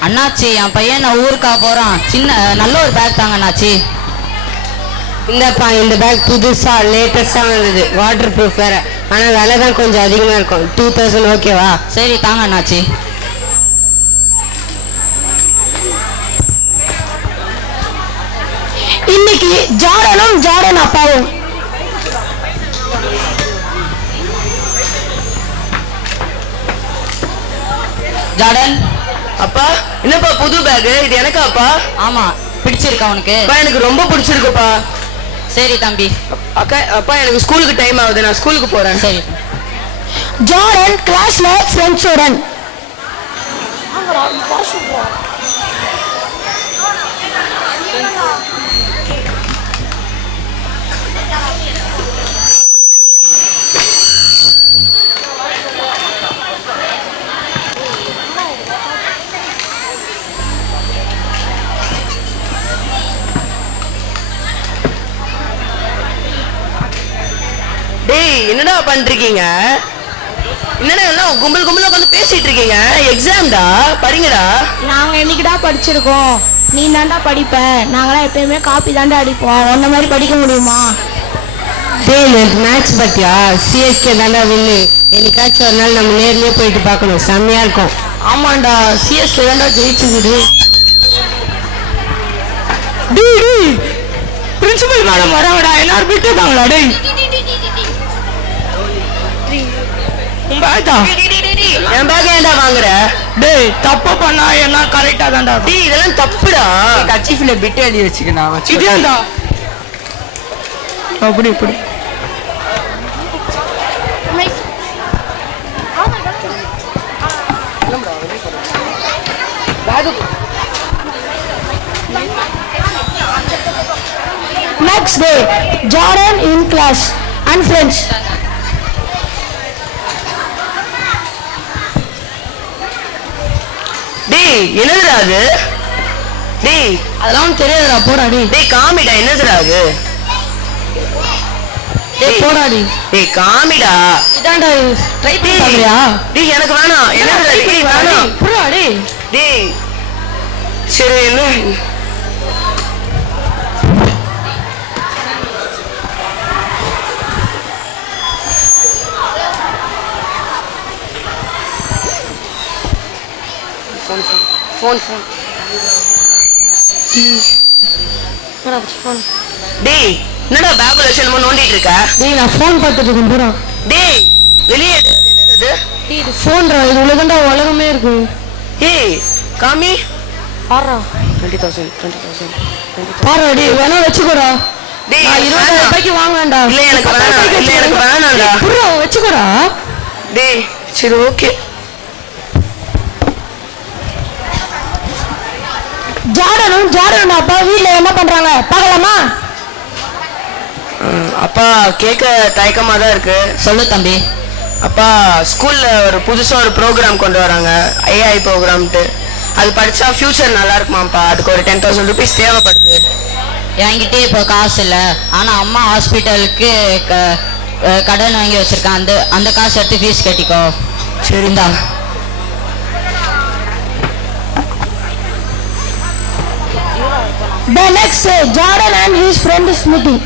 அண்ணாச்சி என் பையன் நான் ஊருக்காக போறான், சின்ன நல்ல ஒரு பேக் தாங்க அண்ணாச்சி. இந்தப்பா இந்த பேக் புதுசா லேட்டஸ்டா வந்தது, வாட்டர் ப்ரூஃப் வேற, ஆனா விலை தான் கொஞ்சம் அதிகமா இருக்கும். 2000 ஓகேவா? சரி தாங்க அண்ணாச்சி. இன்னைக்கு ஜார்டன் அப்பாவும் ஜார்டன். அப்பா என்னப்பா புது பேக்? இது எனக்கா அப்பா? ஆமா, பிடிச்சிருக்கா உனக்கு? எனக்கு ரொம்ப பிடிச்சிருக்குப்பா. சரி தம்பி. அக்கா அப்பா எனக்கு ஸ்கூலுக்கு டைம் ஆகுது, நான் ஸ்கூலுக்கு போறேன். சரி. ஜார்டன் கிளாஸ்ல ஃப்ரெண்ட்ஸுடன் டேய் என்னடா பண்றீங்க? என்னடா எல்லாம் கும்பல் கும்பலா உட்காந்து பேசிட்டு இருக்கீங்க? எக்ஸாம்டா, படிங்கடா. நாங்க என்னைக்குடா படிச்சிருக்கோம்? நீ தாண்டா படிப்ப, நாங்களாம் எப்பயுமே காப்பி தாண்டா அடிப்போம், அந்த மாதிரி படிக்க முடியுமா? டேய் மேட்ச் பத்தியா? சிஎஸ்கே தாண்டா வின்னு. என்னைக்காச்சும் ஒரு நாள் நம்ம நேர்லயே போயிட்டு பார்க்கணும், செம்மையா இருக்கும். ஆமாண்டா, சிஎஸ்கே தாண்டா ஜெயிச்சுக்குது. பிரின்சிபல் மேடம் வரவடா, எல்லாரும் விட்டு தாங்களா? டேய் என் பேக் ஏன்டா வாங்குற? டேய் தப்பு பண்ணா என்ன கரெக்டா தாண்டா? டேய் இதெல்லாம் தப்புடா. கச்சிஃபில பிட் எழுதி வச்சுக்கணும். இதேண்டா அப்படி இப்படி Next day, Jordan in class and friends. டேய் என்னதுடா அது? டேய் அதெல்லாம் தெரியாதுடா, போடா டேய். டேய் காமிடா, என்னதுடா அது? டேய் போடா டேய். டேய் காமிடா. இதான்டா ட்ரை பண்ணி பாக்கறியா? டேய் எனக்கு வேணாம். என்னடா டேய் வேணாம். போடா டேய். டேய் சரி என்ன? ஃபோன் டேய் என்னடா பேக்ல வச்சு என்னமோ நோண்டிட்டு இருக்க? டேய் நான் ஃபோன் பார்த்துட்டு இருக்கேன் போடா. டேய் வெளியே என்னது அது? டேய் இது ஃபோன்டா, இது உள்ளதாண்டா உலகமே இருக்கு. ஏய் காமி பாறா 20,000 பாறா டேய் வேணா வெச்சுக்கோடா. டேய் நான் 20,000 ரூபாய்க்கு வாங்குவேன்டா. இல்ல எனக்கு வேணாம், இல்ல எனக்கு வேணாம்டா. புறா வெச்சுக்கோடா. டேய் சரி ஓகே. ஜார்டன் அப்பா வீட்ல என்ன பண்றாங்க பார்க்கலாமா? அப்பா கேட்க தயக்கமா தான் இருக்கு. சொல்லு தம்பி. அப்பா ஸ்கூல்ல ஒரு புதுசா ஒரு ப்ரோக்ராம் கொண்டு வராங்க, AI ப்ரோக்ராம்ட்டு. அது படிச்சா ஃபியூச்சர் நல்லா இருக்குமாப்பா. அதுக்கு ஒரு 10,000 ருபீஸ் தேவைப்படுது. என்கிட்ட இப்போ காசு இல்லை, ஆனா அம்மா ஹாஸ்பிட்டலுக்கு கடன் வாங்கி வச்சிருக்கேன். அந்த காசு எடுத்து ஃபீஸ் கட்டிக்கோ. சரிந்தா. The next day, Jordan and his friend is meeting.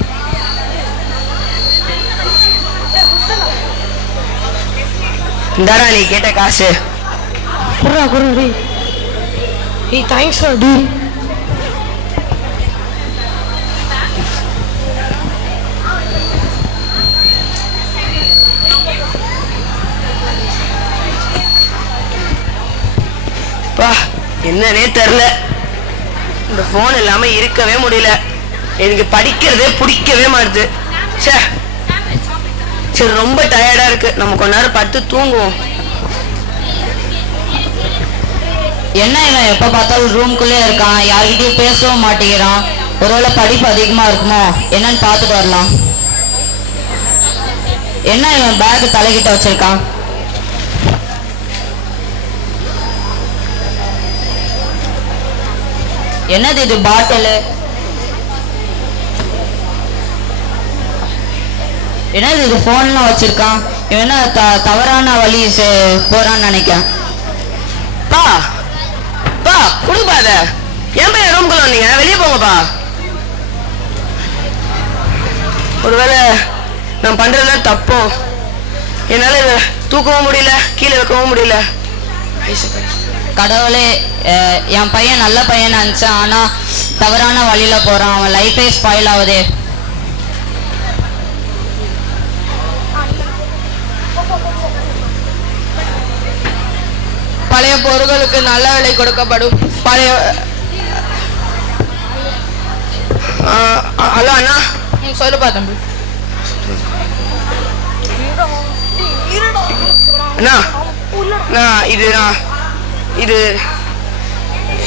இந்தாடா நீ கேட்ட காசு. குர்ரா டேய். Hey, thanks for dude. பா என்னன்னே தெரியல, இந்த போன் இல்லாம இருக்கவே முடியல. எனக்கு படிக்கிறதே பிடிக்கவே மாட்டுது. சரி ரொம்ப டயர்டா இருக்கு, நம்ம கொஞ்ச நேரம் படுத்து தூங்குவோம். என்ன இவன் எப்ப பார்த்தாலும் ரூம்குள்ளே இருக்கான், யார்கிட்டயும் பேசவும் மாட்டேங்கிறான். ஒருவேளை படிப்பு அதிகமா இருக்குமோ என்னன்னு பார்த்துட்டு வரலாம். என்ன இவன் பேக் தலைகிட்ட வச்சிருக்கான்? என்னது இது? பாட்டில். என்னது இது? போன்லாம் வச்சிருக்கான். இவன் என்ன தவறான வழி போறான்னு நினைக்கிறேன். பா பா வேலை? ஏன் பையன் ரூம்குள்ள வந்தீங்க? வெளியே போங்கப்பா. ஒருவேளை நான் பண்றதுல தப்போ, என்னால இதை தூக்கவும் முடியல, கீழே வைக்கவும் முடியல. கடவுளே, என் பையன் நல்ல பையன் நினச்சேன், ஆனால் தவறான வழியில் போகிறான். அவன் லைஃபே ஸ்பாயில் ஆகுதே. பழைய பொருட்களுக்கு நல்ல விலை கொடுக்கப்படும். பழைய ஹலோ அண்ணா. சொல்லுப்பா தம்பி. அண்ணா இது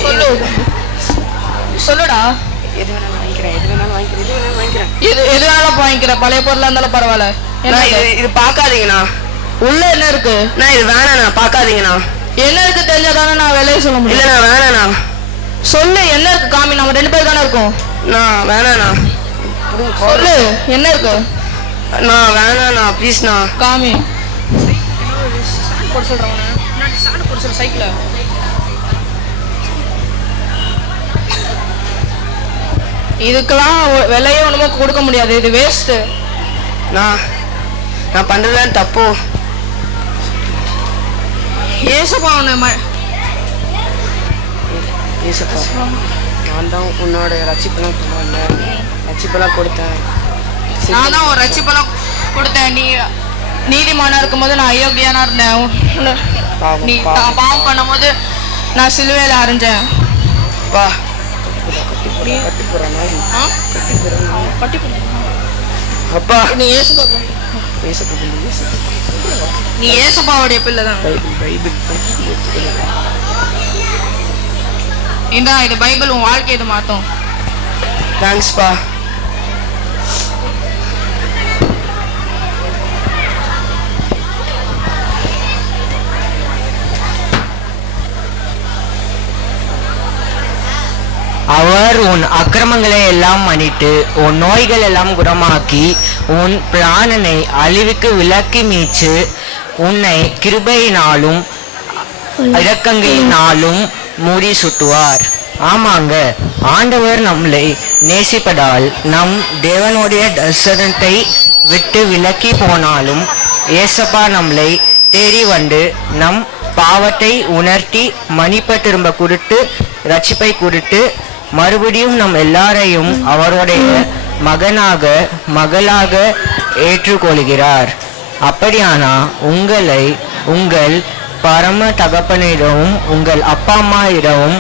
சொல்லு சொல்லுடா. எது வேணாலும் வாங்கிக்கிறேன். எது வேணாலும் வாங்கிக்கிறேன். பழைய பொருளா இருந்தாலும் பரவாயில்ல. இது பாக்காதீங்கண்ணா. உள்ள என்ன இருக்கு? நான் இது வேணாண்ணா, பாக்காதீங்கண்ணா. என்ன இருக்கு தெரிஞ்சாதானே நான் விலையை சொல்ல முடியும். இல்லண்ணா வேணாண்ணா. சொல்லு என்ன இருக்கு, காமி. நம்ம 2 பேர் தானே இருக்கோம். நான் வேணாண்ணா. சொல்லு என்ன இருக்கு. நான் வேணாண்ணா, ப்ளீஸ்ண்ணா. காமி. இதுக்கெல்லாம் விலையே ஒண்ணுமே கொடுக்க முடியாது. இது வேஸ்ட். நான் பண்றதுலாம் தப்போ. ஏசப்பா நான் தான் உன்னோட ரட்சிப்பெல்லாம் கொடுத்தேன். நான் தான் ஒரு ரட்சிப்பெல்லாம் கொடுத்தேன். நீ நீதிமானா இருக்கும்போது நான் அயோக்கியானா இருந்தேன். நீ பாவம் பண்ணும்போது நான் சிலுவையில் அரைஞ்சேன். வா அப்பா, நீ ஏசப்பாவுடைய பிள்ளை தான். இந்தா இது பைபிள், உன் வாழ்க்கை இது மாத்தும். தேங்க்ஸ்பா. அவர் உன் அக்கிரமங்களை எல்லாம் மன்னித்து உன் நோய்கள் எல்லாம் குணமாக்கி உன் பிராணனை அழிவுக்கு விலக்கி மீச்சு உன்னை கிருபையினாலும் இரக்கங்களினாலும் மூடி சுட்டுவார். ஆமாங்க, ஆண்டவர் நம்மளை நேசிப்பதால் நம் தேவனுடைய தரிசனத்தை விட்டு விலக்கி போனாலும் ஏசப்பா நம்மளை தேடி வந்து நம் பாவத்தை உணர்த்தி மன்னிப்பை திரும்ப கொடுத்து ரட்சிப்பை கொடுத்து மறுபடியும் நம் எல்லாரையும் அவருடைய மகனாக மகளாக ஏற்றுக்கொள்கிறார். அப்படியானா உங்களை உங்கள் பரம தகப்பனிடமும் உங்கள் அப்பா அம்மாயிடமும்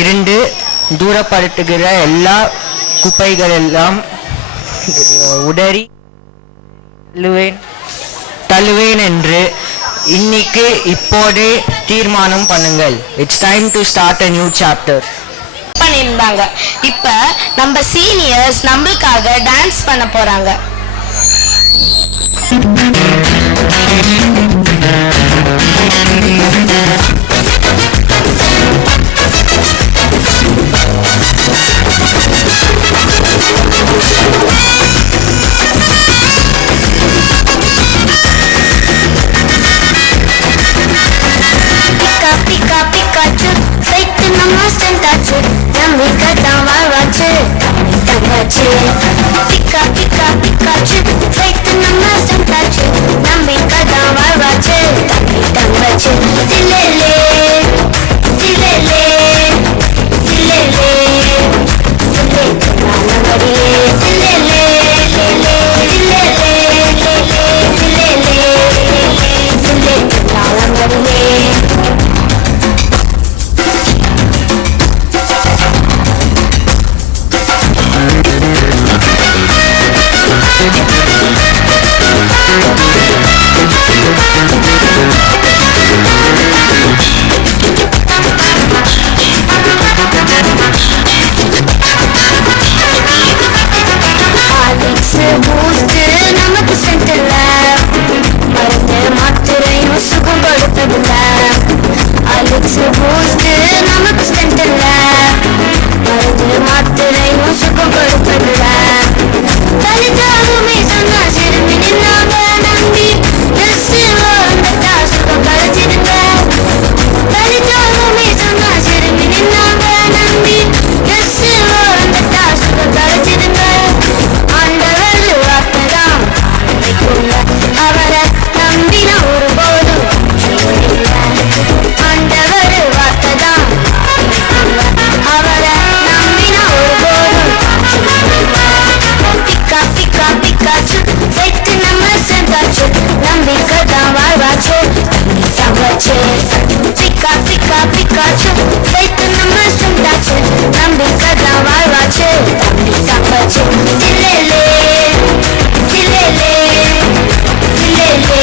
இருந்து தூரப்படுத்துகிற எல்லா குப்பைகளெல்லாம் உடறி தள்ளுவேன் என்று இன்னைக்கு இப்போதே தீர்மானம் பண்ணுங்கள். It's time to start a new chapter. பண்ணியிருந்தாங்க. இப்ப நம்ம சீனியர்ஸ் நம்மளுக்காக டான்ஸ் பண்ண போறாங்க. Pika Pikachu, Satan namaste tachu, Namika tamarachu, Tamachu. Pika Pikachu, Satan namaste tachu, Namika tamarachu, Tamachu. Dilele, dilele, dilele, dilele, dilele, Pikachu சேர்த்து நம்ம செஞ்சாச்சு நம்பிக்கை தான் வாழ்வாச்சு தம்பி தப்பாச்சு சில்லேலே சில்லேலே சில்லேலே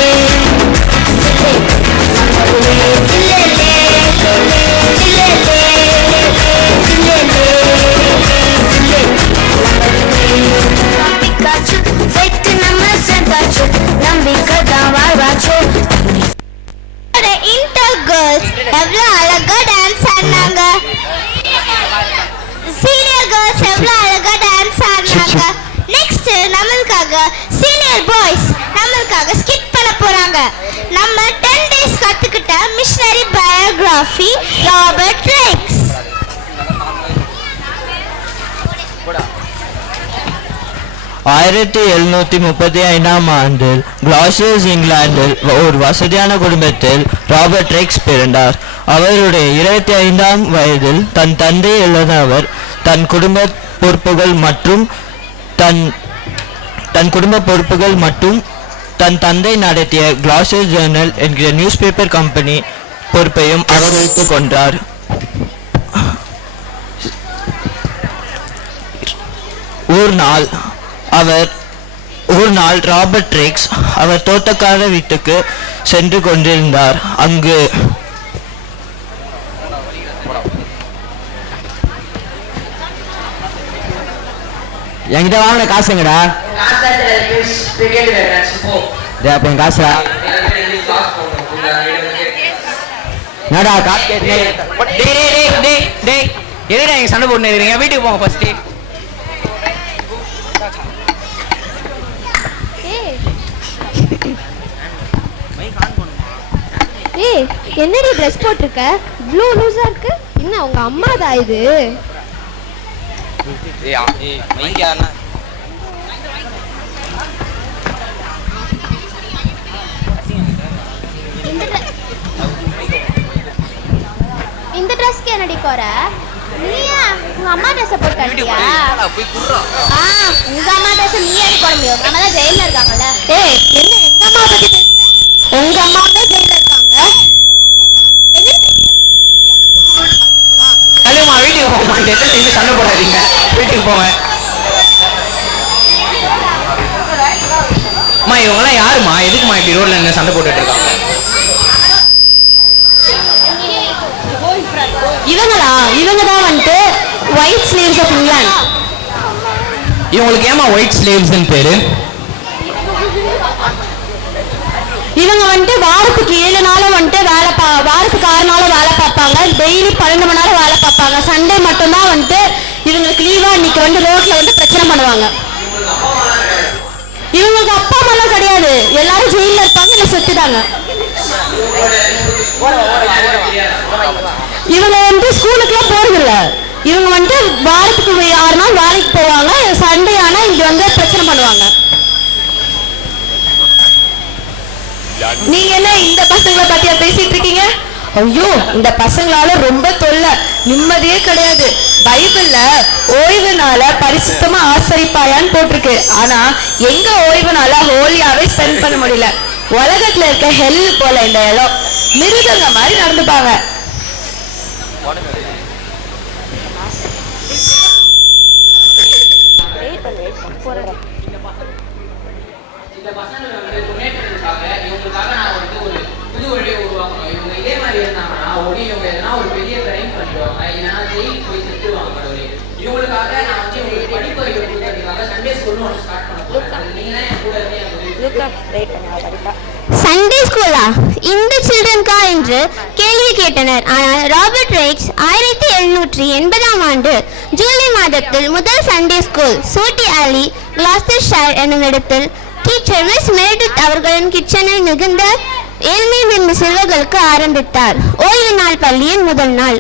எவ்வளவு அழகா டான்ஸ் ஆடினாங்க. சீனியர் கேர்ள்ஸ் எவ்வளவு அழகா டான்ஸ் ஆடினாங்க. நெக்ஸ்ட் நம்மளுக்காக சீனியர் பாய்ஸ் நம்மளுக்காக ஸ்கிட் பண்ண போறாங்க. நம்ம 10 days கத்துக்கிட்ட மிஷனரி பயோகிராஃபி ராபர்ட் ரெக்ஸ். ஆயிரத்தி 1735 ஆண்டில் கிளாசஸ் இங்கிலாந்தில் ஒரு வசதியான குடும்பத்தில் ராபர்ட் ரெக்ஸ் பிறந்தார். அவருடைய 25ஆம் வயதில் தன் தந்தை இல்லாதவர் தன் குடும்ப பொறுப்புகள் மற்றும் தன் தந்தை நடத்திய கிளாசஸ் ஜேர்னல் என்கிற நியூஸ் பேப்பர் கம்பெனி பொறுப்பையும் அவர்களுக்கு கொண்டார். ஒரு நாள் ராபர்ட் ரெக்ஸ் அவர் தோட்டக்கார வீட்டுக்கு சென்று கொண்டிருந்தார். அங்கு என்கிட்ட வாங்கின காசுங்கடா அப்ப என் காசா என்னடா காசு எதுடா எங்க சண்டை போட்டு இருக்கிறீங்க? வீட்டுக்கு போங்க ஃபர்ஸ்ட். ஏய் என்னடி ட்ரெஸ் போட்டிருக்க? இவ்வளோ லூஸா இருக்கு. என்ன உங்க அம்மா தான் இது? இந்த ட்ரெஸ்க்கு என்னடி குறை? நீயா உங்க அம்மா ட்ரெஸ் போட்டு கட்டியா? உங்க அம்மா ட்ரெஸ் நீ ஏறி போட முடியும். உங்க அம்மா தான் ஜெயில இருக்காங்கல்ல. ஏய் என்ன எங்க அம்மா பத்தி பேசுற? உங்க அம்மா தான் ஜெயில இருக்காங்க. கல்லுமா வீட்டுக்கு போக மாட்டேன். சண்டை போடாதீங்க, வீட்டுக்கு போங்க. அம்மா இவங்கெல்லாம் யாருமா? எதுக்குமா இப்படி ரோட்ல என்ன சண்டை போட்டுட்டு இருக்காங்க? இவங்க தான் வந்துட்டு ஒயிட் ஸ்லேவ்ஸ் ஆஃப் இங்கிலாந்து. இவங்களுக்கு ஏமா ஒயிட் ஸ்லேவ்ஸ்னு பேரு? இவங்க வந்துட்டு வாரத்துக்கு 7 நாளும் வந்துட்டு வாரத்துக்கு 6 நாளும் வேலை பார்ப்பாங்க. டெய்லி 12 மணி நேரம் வேலை பார்ப்பாங்க. சண்டே மட்டும்தான் வந்துட்டு இவங்களுக்கு லீவா இன்னைக்கு வந்து ரோட்ல வந்து பிரச்சனை பண்ணுவாங்க. இவங்களுக்கு அப்பா அம்மாலாம் கிடையாது. எல்லாரும் ஜெயில இருப்பாங்க, இல்லை செத்துட்டாங்க. இவங்க வந்து ஸ்கூலுக்குலாம் போறதில்ல. இவங்க வந்துட்டு வாரத்துக்கு 6 நாள் வேலைக்கு போவாங்க. சண்டே ஆனா இங்க வந்து பிரச்சனை பண்ணுவாங்க. நீங்க என்ன இந்த பசங்களை பத்தியா பேசிட்டு இருக்கீங்க? ஐயோ இந்த பசங்களால ரொம்ப தொல்லை, நிம்மதியே கிடையாது. பைபிள்ல ஓய்வு நாள பரிசுத்தமா ஆசரிப்பாயான்னு போட்டிருக்கு. ஆனா எங்க ஓய்வு நாள ஹோலியாவே ஸ்பெண்ட் பண்ண முடியல. உலகத்துல இருக்க ஹெல் போல இந்த இடம். மிருகங்க மாதிரி நடந்துப்பாங்க. இந்த பசங்களை வந்து முன்னேற்றத்துக்காக இவங்களுக்காக நான் வந்து ஒரு புது வழியை உருவாக்கணும். இவங்க இதே மாதிரி இருந்தாங்கன்னா இவங்க எதனா ஒரு பெரிய கிரைம் பண்ணிடுவாங்க, இல்லைன்னா ஜெயிலுக்கு போய் செத்துருவாங்க. இவங்களுக்காக நான் வந்து இவங்களுக்கு படிப்பறிவு கொடுக்கறதுக்காக சண்டே ஸ்கூல்னு ஒன்று ஸ்டார்ட் பண்ண போறேன். நீங்க தான் என் கூட சண்டே ஸ்கூலா? இந்த சில்ட்ரன்கா என்று கேள்வி கேட்டனர். ஆனால் ராபர்ட் ரெக்ஸ் 1780ஆம் ஆண்டு ஜூலை மாதத்தில் முதல் சண்டே ஸ்கூல் சூட்டி ஆலி கிளாஸ்டர்ஷையர் என்னும் இடத்தில் டீச்சர் மிஸ் மெரிடித் அவர்களின் கிச்சனில் மிகுந்த ஏழ்மை விரும்பும் சிறுவர்களுக்கு ஆரம்பித்தார். ஓய்வு நாள் பள்ளியின் முதல் நாள்.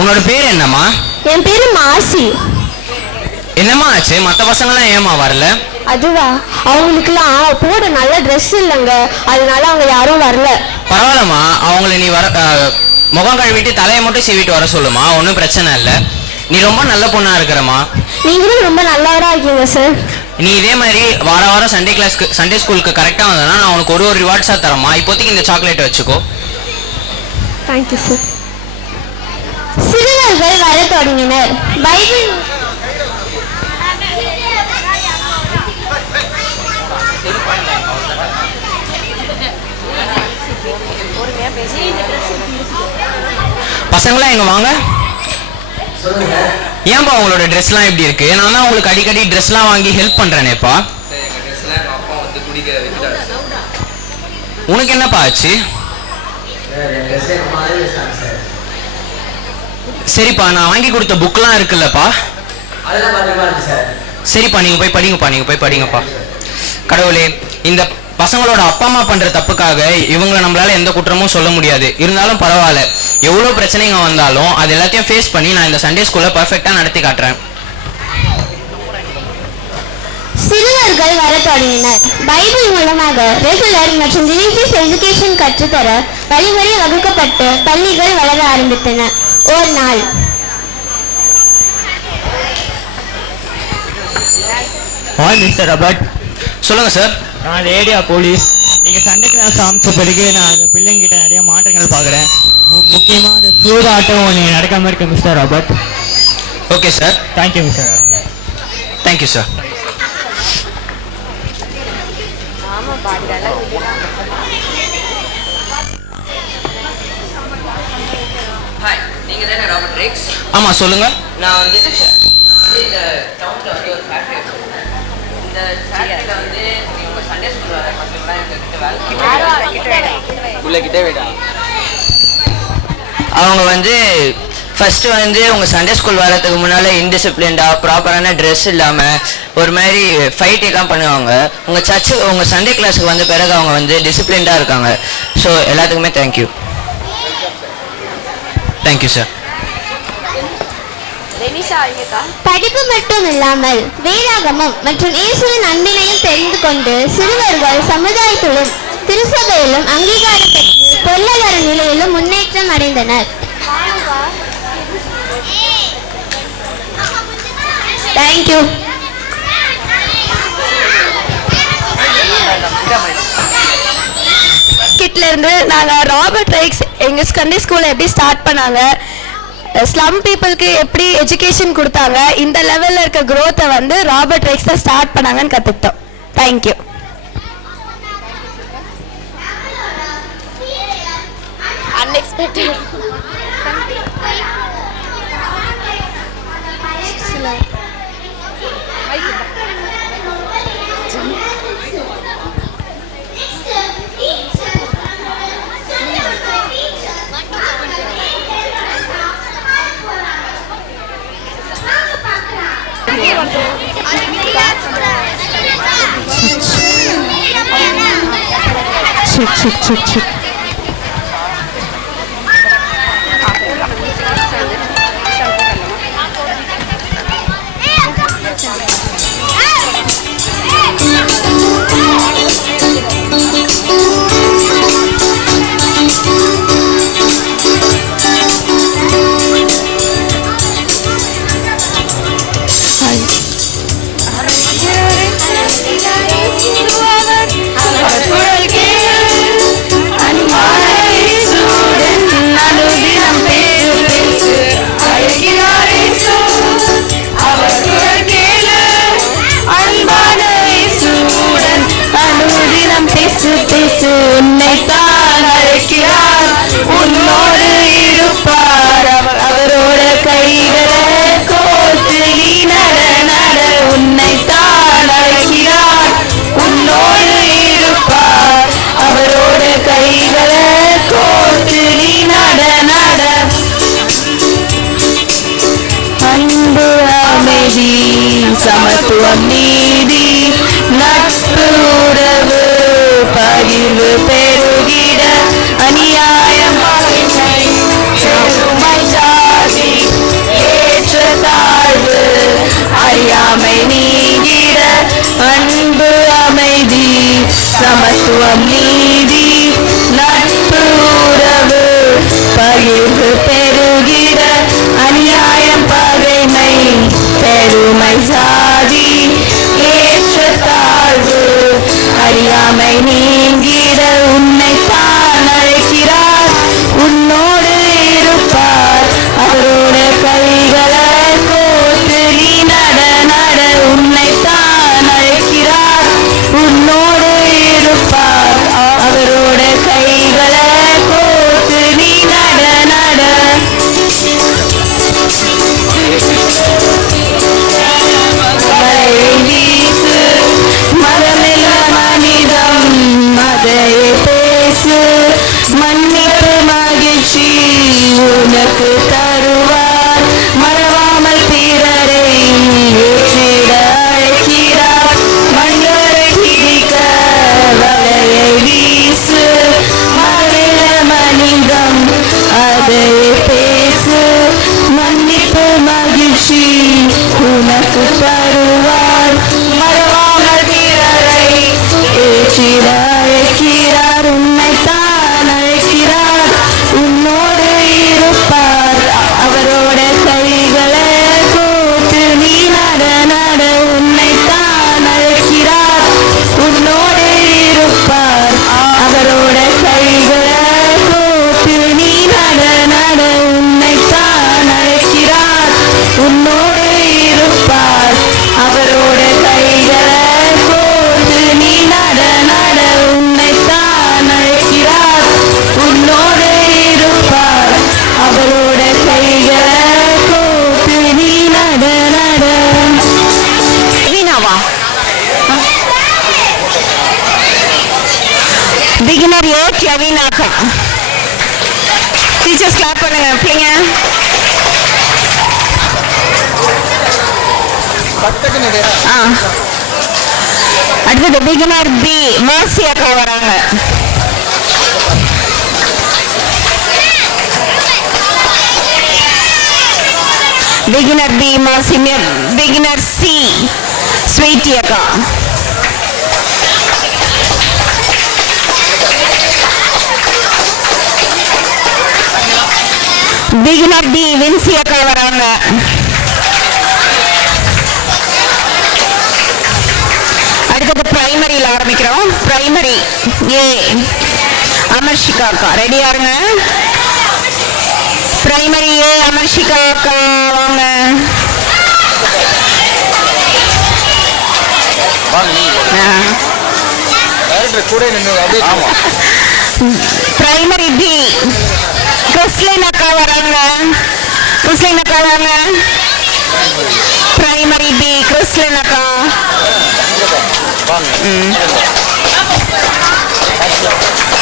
உன்னோட பேர் என்னம்மா? என் பேரு மாசி. என்னம்மா ஆச்சு? மற்ற பசங்களாம் ஏமா வரல? அதுவா, அவங்களுக்குலாம் போட நல்ல ட்ரெஸ் இல்லைங்க, அதனால அவங்க யாரும் வரல. பரவாயில்லம்மா, அவங்கள நீ வர முகம் கழுவிட்டு தலையை மட்டும் சீவிட்டு வர சொல்லுமா, ஒன்றும் பிரச்சனை இல்லை. நீ ரொம்ப நல்ல பொண்ணா இருக்கிறமா. நீங்களும் ரொம்ப நல்லவரா இருக்கீங்க சார். நீ இதே மாதிரி வாரம் சண்டே ஸ்கூலுக்கு கரெக்டா வந்தனா நான் உனக்கு ஒரு ரிவார்ட்ஸா தரமா. இப்போதைக்கு இந்த சாக்லேட் வச்சுக்கோ. Thank you sir. சிறுவர்கள் வர தொடங்கினர். பைபிள் பசங்களா எங்க வாங்க. ஏன்பா உங்களோட ட்ரெஸ்லாம் எப்படி இருக்கு? நான் தான் உங்களுக்கு அடிக்கடி ட்ரெஸ்லாம் வாங்கி ஹெல்ப் பண்றேனேப்பா. உனக்கு என்னப்பா ஆச்சு? சரிப்பா, நான் வாங்கி கொடுத்த புக்லாம் இருக்குல்லப்பா. சரிப்பா, நீங்க போய் படிங்கப்பா. கடவுளே, இந்த பசங்களோட அப்பா அம்மா பண்ற தப்புக்காக இவங்களை நம்மளால எந்த குற்றமும் சொல்ல முடியாது. இருந்தாலும் பரவாயில்ல, எவ்வளவு பிரச்சனைங்க வந்தாலும் அது எல்லாத்தையும் ஃபேஸ் பண்ணி நான் இந்த சண்டே ஸ்கூல்ல பர்ஃபெக்ட்டா நடத்தி காட்டுறேன். சிறுவர்கள் வர தொடங்கினர். பைபிள் மூலமாக ரெகுலர் மற்றும் ரிலீஜியஸ் எஜுகேஷன் கற்றுத்தர வழிமுறை வகுக்கப்பட்டு பள்ளிகள் வளர ஆரம்பித்தன. ஒரு நாள் மிஸ்டர் ராபர்ட். சொல்லுங்க சார். நான் ஏரியா போலீஸ். நீங்கள் சண்டே கிளாஸ் ஆரம்பித்த பிறகு நான் அந்த பிள்ளைங்கிட்ட நிறைய மாற்றங்கள் பார்க்குறேன். முக்கியமாக அந்த சூதாட்டம் நீங்கள் நடக்காமல் இருக்க mister Robert. Okay sir. Thank you mister. Thank you sir. Hi, நீங்க தானே ராபர்ட் ரிக்ஸ்? ஆமா, சொல்லுங்க. நான் வந்து இந்த டவுன்ல வந்து ஒரு ஃபேக்டரி வச்சிருக்கேன். இந்த ஃபேக்டரியில வந்து இவங்க சண்டே ஸ்கூல் வர பசங்களாம் எங்ககிட்ட வேலை அவங்க வந்து ஃபர்ஸ்ட் வந்து உங்க சண்டே ஸ்கூல் வரதுக்கு முன்னால இன்டிசிப்ளின்டா ப்ராப்பரான ட்ரெஸ் இல்லாம ஒரு மாதிரி ஃபைட் எல்லாம் பண்ணுவாங்க. உங்க சர்ச்சு உங்க சண்டே கிளாஸுக்கு வந்த பிறகு அவங்க வந்து டிசிப்ளின்டா இருக்காங்க. ஸோ எல்லாத்துக்குமே தேங்க்யூ. Thank you sir. படிப்பு மட்டும் இல்லாமல் வேதாகமம் மற்றும் இயேசுவின் அன்பினையும் தெரிந்து கொண்டு சிறுவர்கள் சமுதாயத்திலும் திருசபையிலும் அங்கீகாரம் பெற்று பொருளாதார நிலையிலும் முன்னேற்றம் அடைந்தனர். தேங்க்யூ. கிட்ல இருந்து நாங்கள் ராபர்ட் ரைக்ஸ் எங்கள் சண்டே ஸ்கூலில் எப்படி ஸ்டார்ட் பண்ணாங்க, ஸ்லம் பீப்புளுக்கு எப்படி எஜுகேஷன் கொடுத்தாங்க, இந்த லெவலில் இருக்க க்ரோத்தை வந்து ராபர்ட் ரைக்ஸ் தான் ஸ்டார்ட் பண்ணாங்கன்னு கற்றுக்கிட்டோம். தேங்க்யூ. அன்எக்ஸ்பெக்டட். Check. உன்னைத்தான் அழைக்கிறார், உன்னோடு இருப்பார், அவரோட கைகளை கோர்த்து நீ நட. உன்னைத்தான் அழைக்கிறார், உன்னோடு இருப்பார், அவரோட கைகளை கோர்த்து நீ நட. அன்பு, அமைதி, சமத்துவம், நீதி, நட்பு, உறவு, பகிர்வு பெருகிட, அநியாயம், ஜாதி, ஏற்ற தாழ்வு, அறியாமை நீங்கிட, அன்பு, அமைதி, சமத்துவம், நீதி, நட்பு, உறவு, பகிர்வு பெருகிட, அநியாயம், பகை பிகினர் ஏ கிளவினாக்கா. டீச்சர்ஸ் கிளாப் பண்ணுங்க பிள்ளைங்க. அடுத்தது பிகினர் பி மர்சி அக்கா வராங்க. Beginner B Mercy. Beginner C Sweety அக்கா. பிகினர் டி வின்சி அக்கா வராங்க. அடுத்தது பிரைமரியில் ஆரம்பிக்கிறோம். பிரைமரி ஏ அமர்ஷிகா அக்கா ரெடியா இருங்க. பிரைமரி ஏ அமர்ஷிகா அக்கா வாங்க. பிரைமரி பி கிறிஸ்லின் அக்கா வராங்க. கிறிஸ்லின் அக்கா வாங்க. பிரைமரி பி கிறிஸ்லின் அக்கா.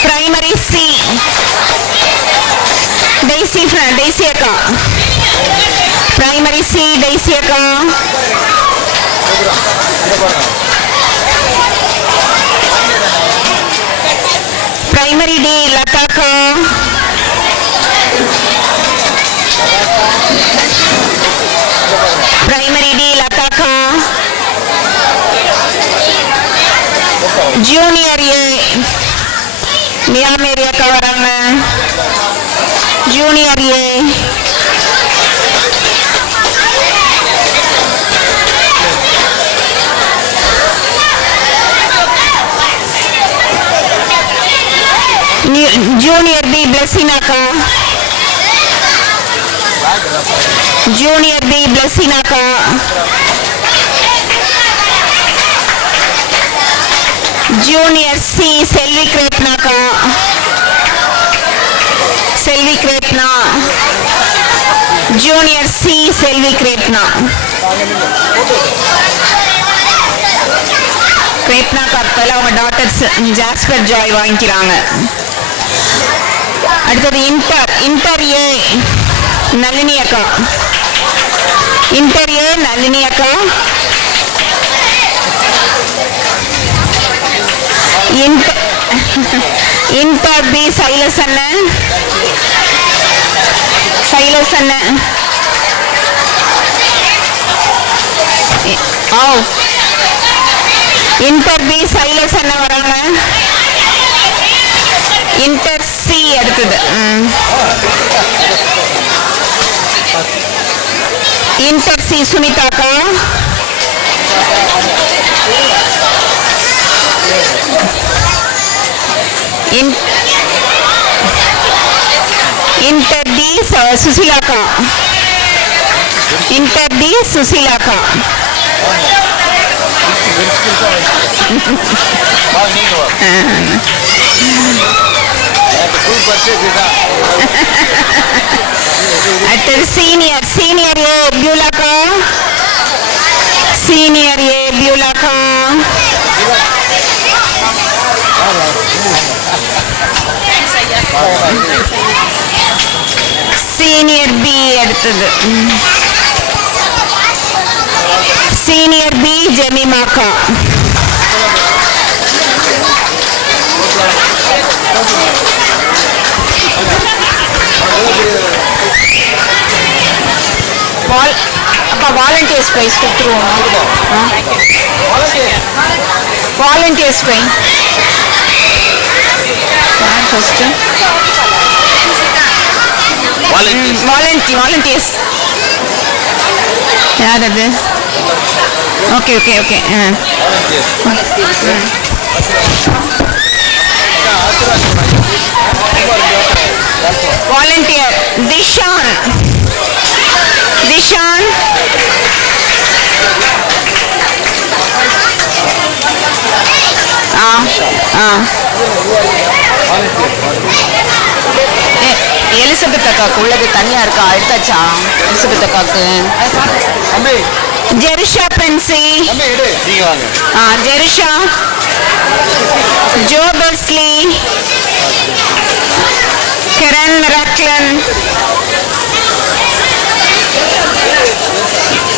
பிரைமரி சி டெய்சி அக்கா. பிரைமரி சி டெய்சி அக்கா. பிரைமரி டி லதா அக்கா. பிரைமரி டி லதா அக்கா. ஜூனியர் ஏ மியா மேரி அக்கா வராங்க. ஜூனியர் ஏ. ஜூனியர் பி பிளஸின் அக்கா. ஜூனியர் பி பிளஸின் அக்கா. ஜூனியர் சி செல்வி கிரேப்னாக்கா. செல்வி கிரேப்னா. ஜூனியர் சி செல்வி கிரேப்னா. கிரேப்னா கப்பல் அவங்க டாட்டர்ஸ் ஜாஸ்பர் ஜாய் வாங்கிக்கிறாங்க. அடுத்தது இன்டர் ஏ நளினி அக்கா. இன்டர் ஏ நளினி அக்கா. இன்டர் பி சைலஸ் அண்ணன். சைலஸ் அண்ணன். இன்டர் பி சைலஸ் அண்ணன் வராங்க. இன்டர் சி அடுத்தது. இன்டர் சி சுனிதாக்கா. इंटर डी सुशीला का. इंटर डी सुशीला का. सीनियर सीनियर ये ब्यूला का. सीनियर ये ब्यूला का. सीनियर बी அடுத்தது. सीनियर बी जेमिमा का. அப்பா வாலண்டியர்ஸ் பிரைஸ் கொடுத்துருவோம். Volunteers prize first. வாலண்டியர்ஸ் யார் அது? Okay okay okay. Volunteer Dishan. Dishan. Elizabeth அக்காக்கு உள்ளது தனியா இருக்கா? எடுத்தாச்சா எலிசபெத் அக்காக்கு? ஜெரிஷா பென்சி. ஜெரிஷா ஜோ பெஸ்லி, கிரண் மிராக்லன்,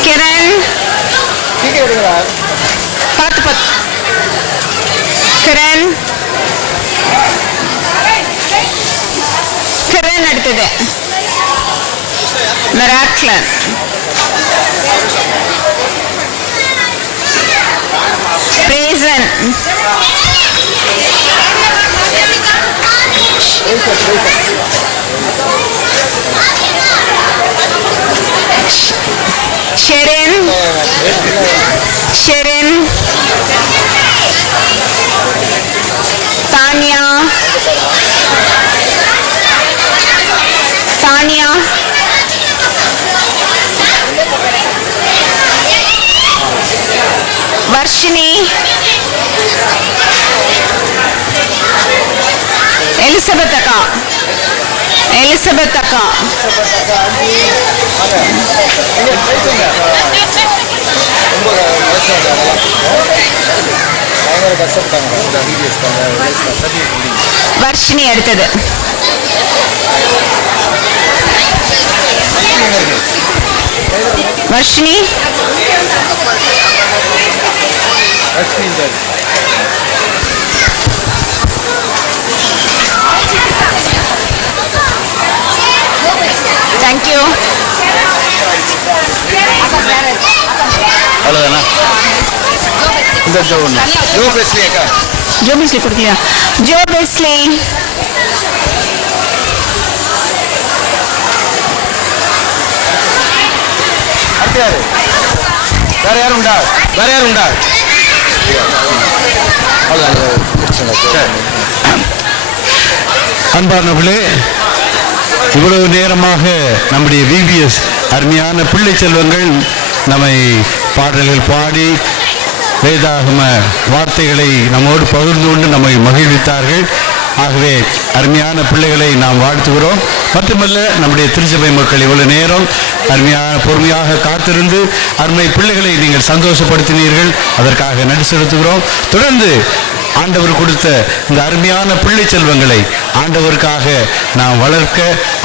கிரண் பார்த்து பார்த்து, கிரண் கிரண் அடுத்தது மிராக்லன், பிரேசன், ஷெரின், ஷெரின், தானியா, தானியா, வர்ஷினி, எலிசபெத் அக்கா, எலிசபெத் அக்கா, வர்ஷினி அடுத்தது, வர்ஷினி, தேங்க்யூ. அவ்வளோதானா? இந்த ஜோ பெஸ்லி அக்கா, ஜோ பெஸ்லி கொடுக்கலையா? ஜோ பெஸ்லி, வேற யாரும் உண்டா? வேற யாரும் உண்டா? அன்பானவர்களே, இவ்வளவு நேரமாக நம்முடைய VBS அருமையான பிள்ளை செல்வங்கள் நம்மை பாடல்கள் பாடி வேதாகம வார்த்தைகளை நம்மோடு பகிர்ந்து கொண்டு நம்மை மகிழ்வித்தார்கள். ஆகவே அருமையான பிள்ளைகளை நாம் வாழ்த்துகிறோம். மட்டுமல்ல, நம்முடைய திருச்சபை மக்கள் இவ்வளவு நேரம் அருமையான பொறுமையாக காத்திருந்து அருமை பிள்ளைகளை நீங்கள் சந்தோஷப்படுத்தினீர்கள். அதற்காக நன்றி செலுத்துகிறோம். தொடர்ந்து ஆண்டவர் கொடுத்த இந்த அருமையான பிள்ளை செல்வங்களை ஆண்டவருக்காக நாம் வளர்க்க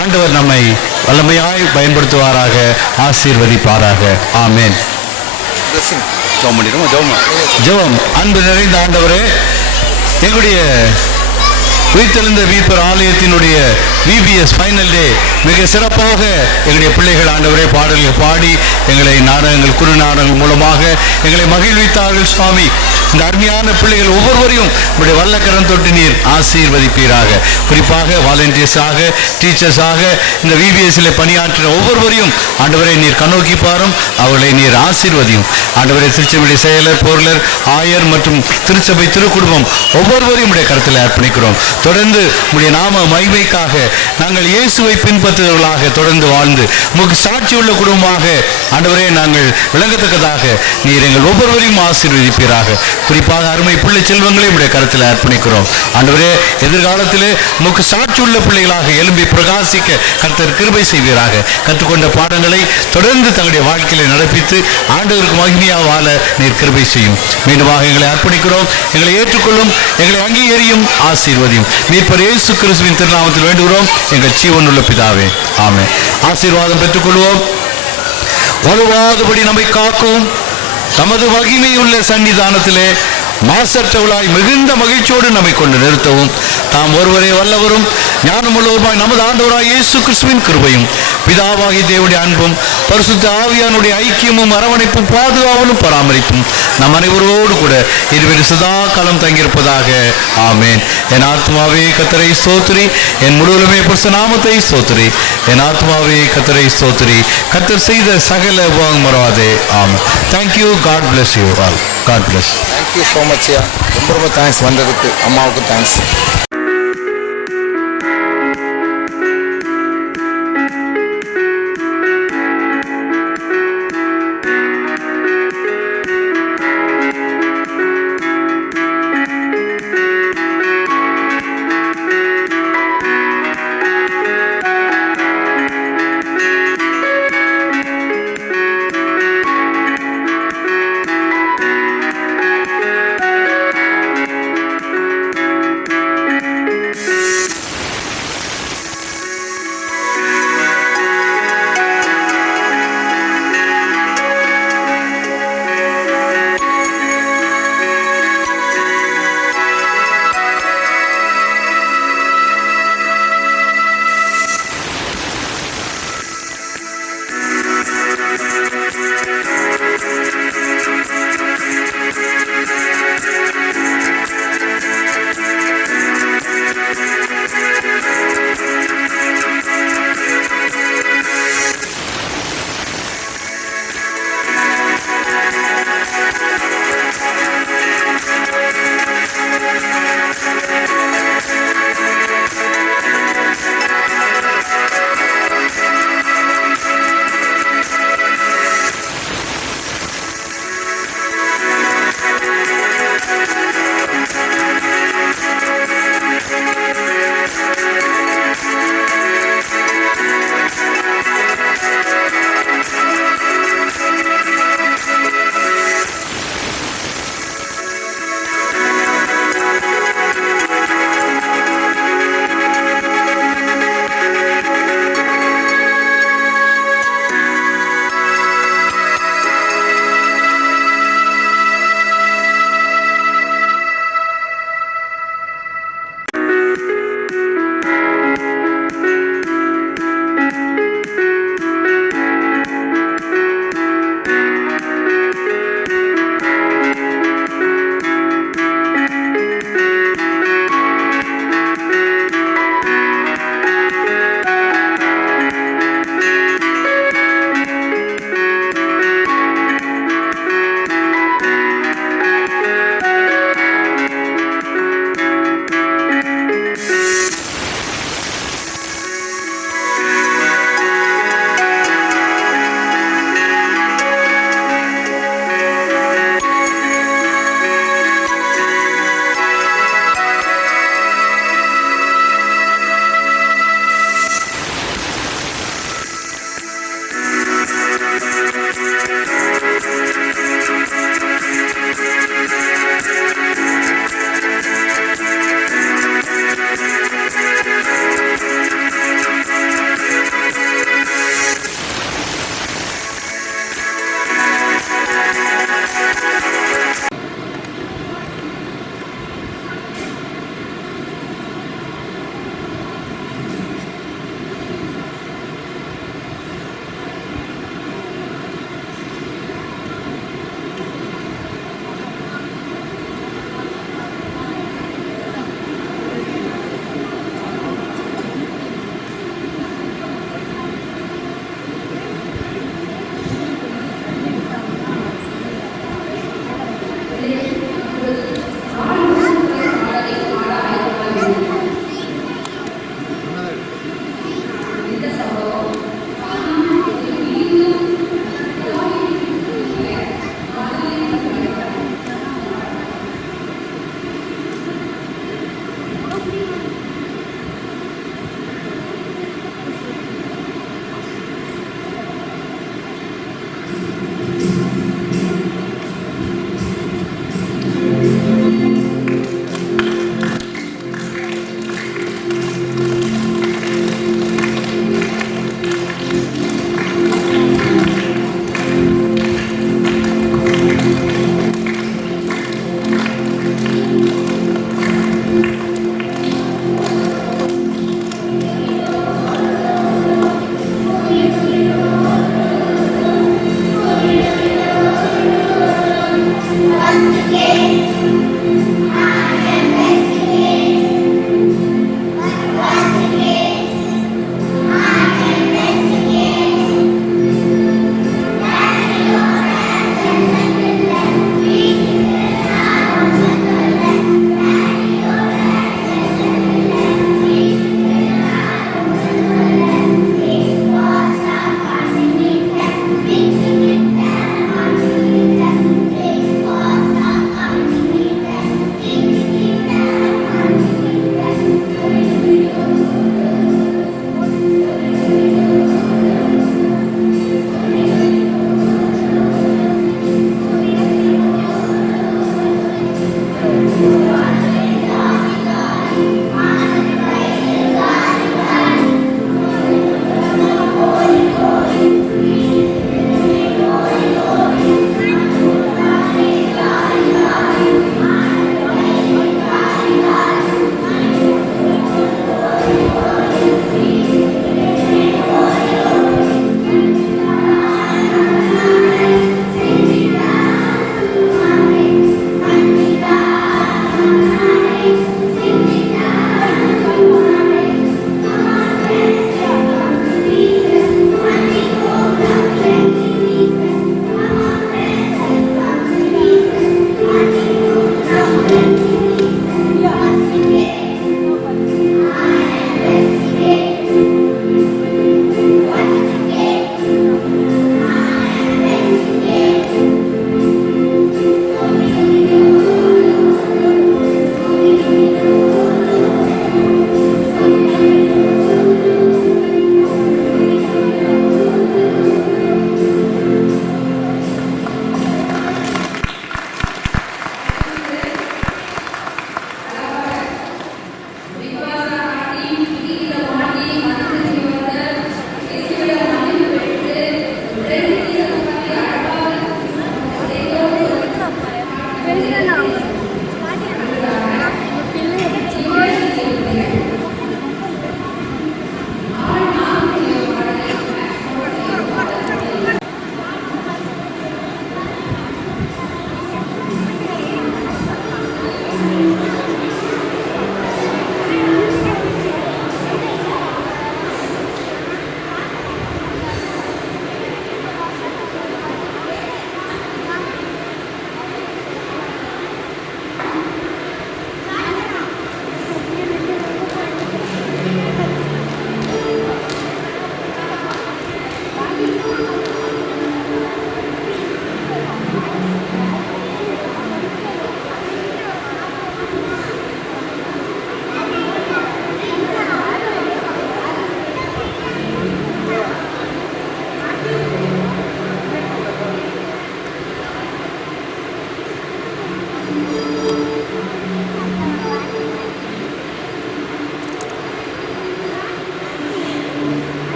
ஆண்டவர் நம்மை வல்லமையாய் பயன்படுத்துவாராக, ஆசீர்வதிப்பாராக. ஆமேன். ஜெபம். அன்பு நிறைந்த ஆண்டவரே, எங்களுடைய உயிர்த்தெழுந்த மீட்பர் ஆலயத்தினுடைய VBS ஃபைனல் டே மிக சிறப்பாக எங்களுடைய பிள்ளைகள் ஆண்டவரே பாடல்கள் பாடி எங்களை நாடகங்கள், குறு நாடகங்கள் மூலமாக எங்களை மகிழ்வித்தார்கள். சுவாமி, இந்த அருமையான பிள்ளைகள் ஒவ்வொருவரையும் உங்களுடைய வல்லக்கரம் தொட்டு நீர் ஆசீர்வதிப்பீராக. குறிப்பாக வாலண்டியர்ஸாக, டீச்சர்ஸாக இந்த VBSல பணியாற்றின ஒவ்வொருவரையும் ஆண்டவரை நீர் கண்ணோக்கி பாரும், அவர்களை நீர் ஆசீர்வதியும். ஆண்டவரை திருச்சபை செயலர், பொருளர், ஆயர் மற்றும் திருச்சபை திருக்குடும்பம் ஒவ்வொருவரையும் உடைய கருத்தில் அர்ப்பணிக்கிறோம். தொடர்ந்து உடைய நாம மகிமைக்காக நாங்கள் இயேசுவை பின்பற்றுவர்களாக தொடர்ந்து வாழ்ந்து உங்களுக்கு சாட்சியுள்ள குடும்பமாக ஆண்டவரே நாங்கள் விளங்கத்தக்கதாக நீர் எங்கள் ஒவ்வொருவரையும் ஆசீர்வதிப்பீராக. குறிப்பாக அருமை பிள்ளை செல்வங்களை உடைய கருத்தில் அர்ப்பணிக்கிறோம். ஆண்டவரே, எதிர்காலத்திலே உங்களுக்கு சாட்சியுள்ள பிள்ளைகளாக எழும்பி பிரகாசிக்க கர்த்தர் கிருபை செய்வீராக. கற்றுக்கொண்ட பாடங்களை தொடர்ந்து தங்களுடைய வாழ்க்கையில நடப்பித்து ஆண்டவருக்கு மகிமையாக வாழ நீர் கிருபை செய்யும். மீண்டுமாக எங்களை அர்ப்பணிக்கிறோம். எங்களை ஏற்றுக்கொள்ளும், எங்களை அங்கீகரியும், ஆசீர்வதியும். மீட்பர் இயேசு கிறிஸ்துவின் திருநாமத்தில் வேண்டுகிறோம் எங்கள் ஜீவனுள்ள பிதாவே. ஆமென். ஆசீர்வாதம் பெற்றுக்கொள்வோம். வலுவாதபடி நம்மை காக்கும் தமது மகிமையுள்ள சன்னிதானத்திலே மாசற்றவளாய் மிகுந்த மகிழ்ச்சியோடு நம்மை கொண்டு நிறுத்தவும் தாம் ஒருவரே வல்லவரும் ஞானமுள்ளவருமாய் நமது ஆண்டவராய் இயேசு கிறிஸ்துவின் கிருபையும் பிதாவாகிய தேவனுடைய அன்பும் பரிசுத்த ஆவியானுடைய ஐக்கியமும் அரவணைப்பும் பாதுகாவலும் பராமரிப்பும் நம் அனைவரோடு கூட இருவரு சதா காலம் தங்கியிருப்பதாக. ஆமேன். என் ஆத்மாவே கர்த்தரை ஸ்தோத்திரி, என் முழுவதுமே பரிசுத்த நாமத்தை ஸ்தோத்திரி. என் ஆத்மாவே கர்த்தரை ஸ்தோத்திரி, கர்த்தர் செய்த சகல உபகாரம் மறவாதே. Amen. Thank you. God bless you all. God bless. Thank you so much. ரொம்ப ரொம்ப தேங்க்ஸ் வந்ததுக்கு. அம்மாவுக்கு தேங்க்ஸ்.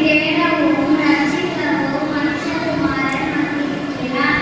தேடவும் ரட்சிக்கவும் மனுஷகுமாரன் வந்திருக்கிறார்.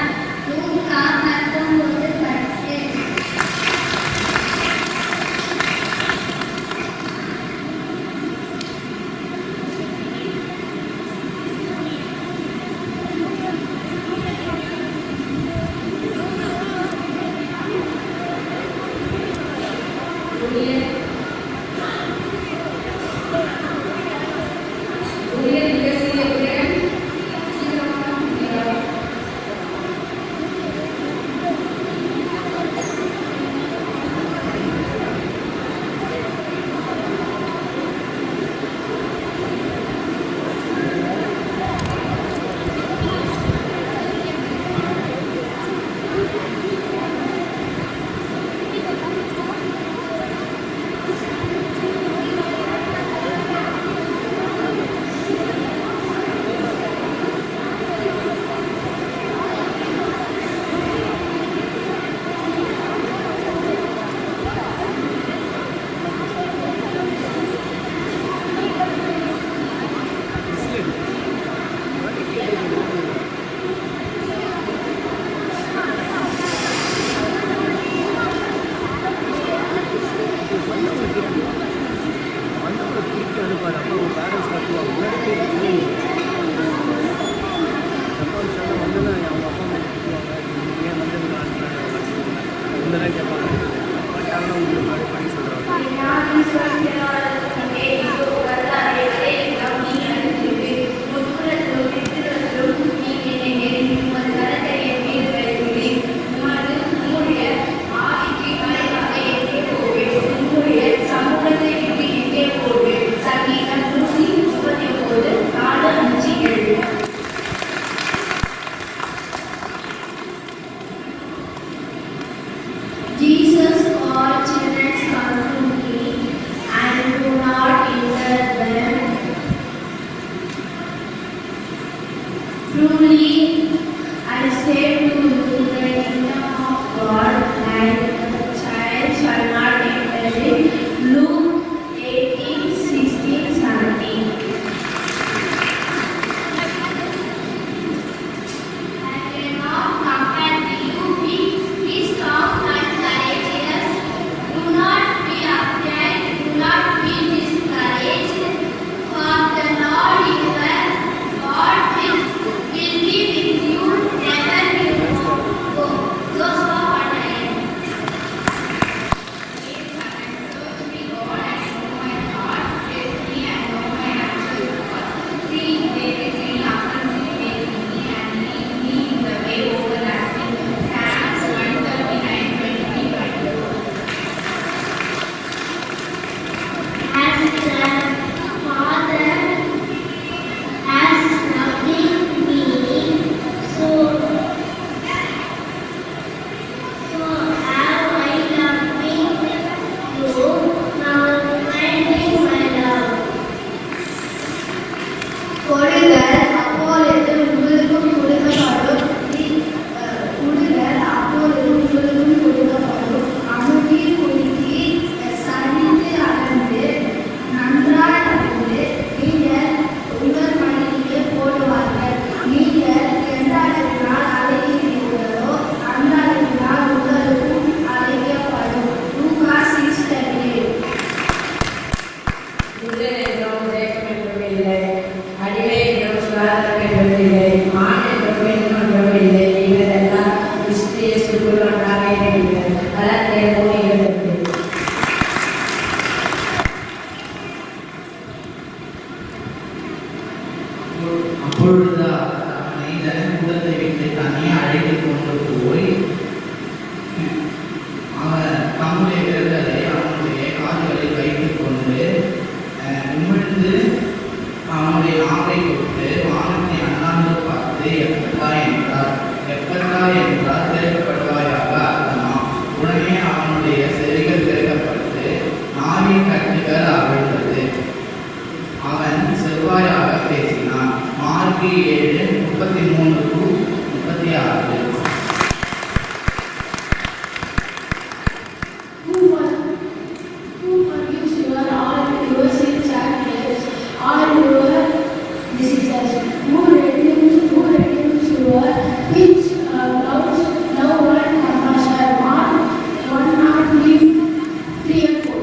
say to you, the kingdom of God and the child shall not enter it. Luke 18:16-17. I cannot compare to you, be strong and courageous. Do not be afraid, do not be discouraged, for the Lord your God will be with you wherever you go. Those who are wondering. Please come and search me, God, and know my thoughts. Test me and know my answers. See, there is a after me, and lead me in the way everlasting. Psalms 139:20-22. As the Father has loved me, so have I loved you. Now remaining my love. கொடுங்கள் அப்பொழுது உங்களுக்கும் கொடுக்கப்படும். கொடுங்கள் அப்பொழுது உங்களுக்கும் கொடுக்கப்படும். அமுதி குலுக்கி சரிந்து அளந்து நன்றாய் அளந்து நீங்கள் உங்கள் மடியிலே போடுவார்கள். நீங்கள் எந்த அளவினால் அழைக்கிறீர்களோ அந்த அளவினால் உங்களுக்கும் அழைக்கப்படும். லூக்கா 6:38. புதன் என்றும் தேக்கம் என்றும் இல்லை, அடிமை என்றும் சுகாதாரம் என்றும் இல்லை, ஆண் என்றும் பெண் என்றும் இல்லை, இவரெல்லாம் கிறிஸ்து இயேசுக்குள் ஒன்றாக இருக்கிறார். கலாத்தியர் 3:22. அப்பொழுது அவனை ஜனக்கூட்டத்தை விட்டு தனியே அழைத்து கொண்டு போய் அவன் தம்முடைய விரல்களை அவனுடைய கால்களில் வைத்துக் கொண்டு உமிழ்ந்து அவனுடைய நாவை கொண்டு வானத்தை அண்ணாந்து பார்த்து எப்பட்டா என்றார். எப்பட்டா என்றால் திறக்கப்படுவாயாக அர்த்தமா. உடனே அவனுடைய செவிகள் திறக்கப்பட்டு நாவின் கட்டுகள் அவிழ்ந்தது. அவன் செவ்வாயாக பேசினான். Mark 7:33-36. Who forgives your sins and cleanses all your diseases? Who redeems your which loves love and compassion? Mark 1:3-4.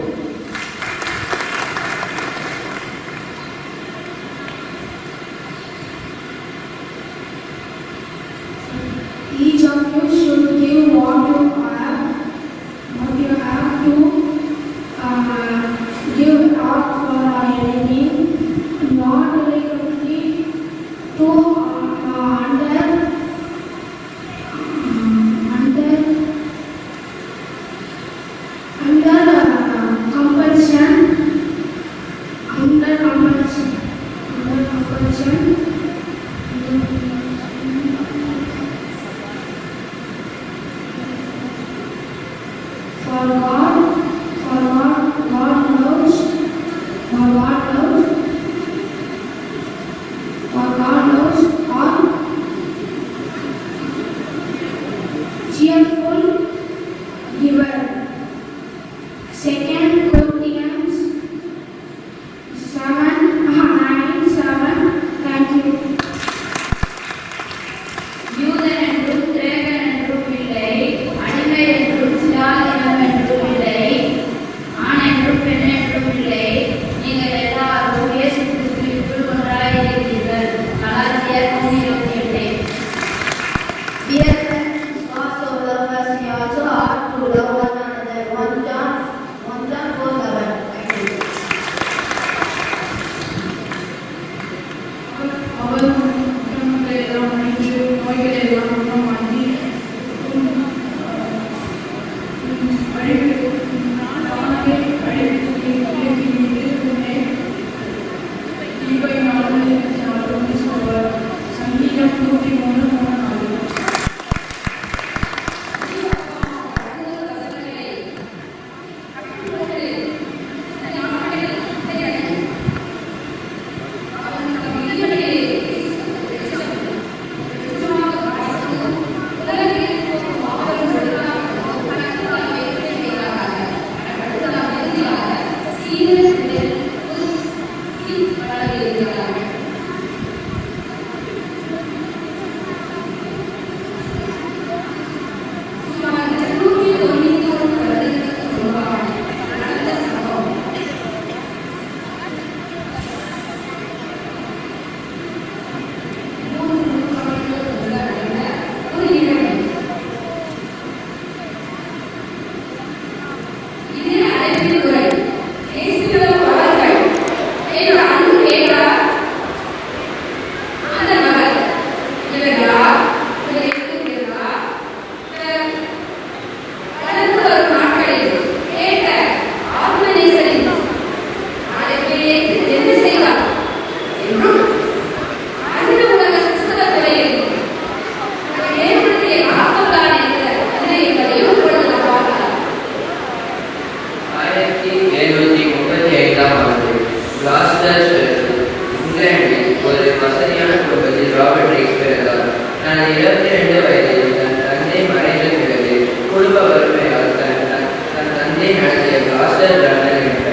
22 வயதில் தன் தந்தை மறைந்த பிறகு குடும்ப வறுமையால் தன் தந்தை நடத்திய கிளாஸ்டர் ஜர்னல் என்ற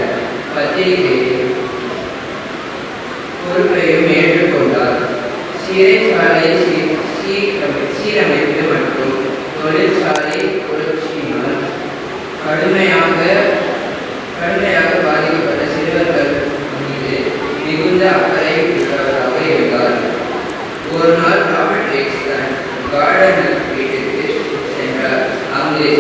பத்திரிகையை பொறுப்பையும் ஏற்றுக்கொண்டார். சிறைச்சாலை சீரமைப்பு மற்றும் தொழிற்சாலை புரட்சியினால் கடுமையாக பாதிக்கப்பட்ட சிறுவர்கள் மீது மிகுந்த அக்கறை உள்ளவராக இருந்தார். ஒரு நாள் ராபர்ட் எக்ஸ் தன் கார்டன் வீட்டிற்கு சென்றார். அங்கு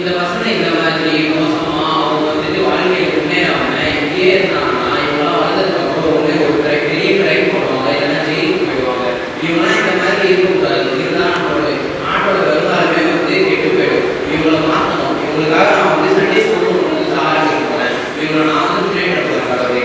இந்த பசங்க இந்த மாதிரி மோசமா அவங்க வந்துட்டு வாழ்க்கையில் முன்னேறாம இப்படியே இருந்தாங்கன்னா இவங்களாம் வளர்ந்ததுக்கு அப்புறம் ஒண்ணு ஒரு பெரிய கிரைம் பண்ணுவாங்க, இல்லைன்னா ஜெயிலுக்கு போயிடுவாங்க. இவங்களாம் இந்த மாதிரி இருக்கக்கூடாது. இதுதான் நம்மளோட நாட்டோட வருங்காலமே வந்து கெட்டு போயிடும். இவங்களை மாற்றணும். இவங்களுக்காக நான் வந்து சண்டே ஸ்கூல் வந்து ஆரம்பிக்க போறேன். இவங்களை நான் வந்து ட்ரெயின் பண்ணுறேன். கடவுளே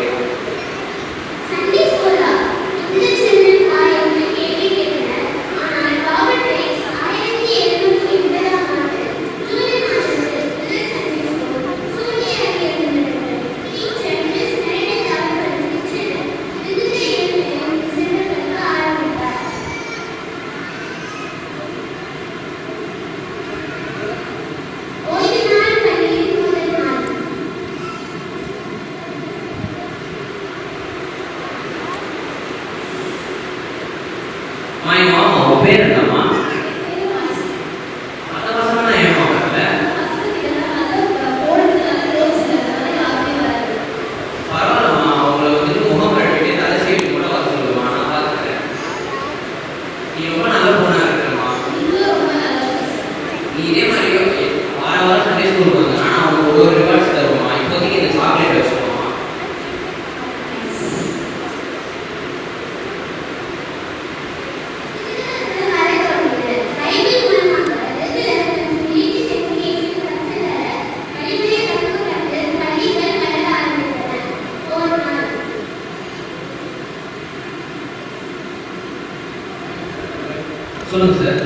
பேர் என்னம்மா? அந்த பசங்க ஏமா வரல? பரவாயில்லம்மா, அவங்களை வந்து முகம் கழுவிட்டு தலை சீட்டு கூட வர சொல்லுமா, நான் பார்த்துக்கிறேன். நீ ரொம்ப நல்ல பொண்ணா இருக்கிறம்மா. நீ இதே மாதிரி வாரம் சண்டே ஸ்கூலுக்கு வந்தா நான் உனக்கு ஒரு ரிவார்ட்ஸ் தருவோம்மா. இப்போதைக்கு இந்த சாக்லேட் வச்சுக்கோமா. சொல்லுங்க சார்.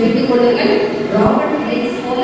ஜெபித்துக் கொள்ளுங்கள். ராபர்ட் பிளேஸ் போல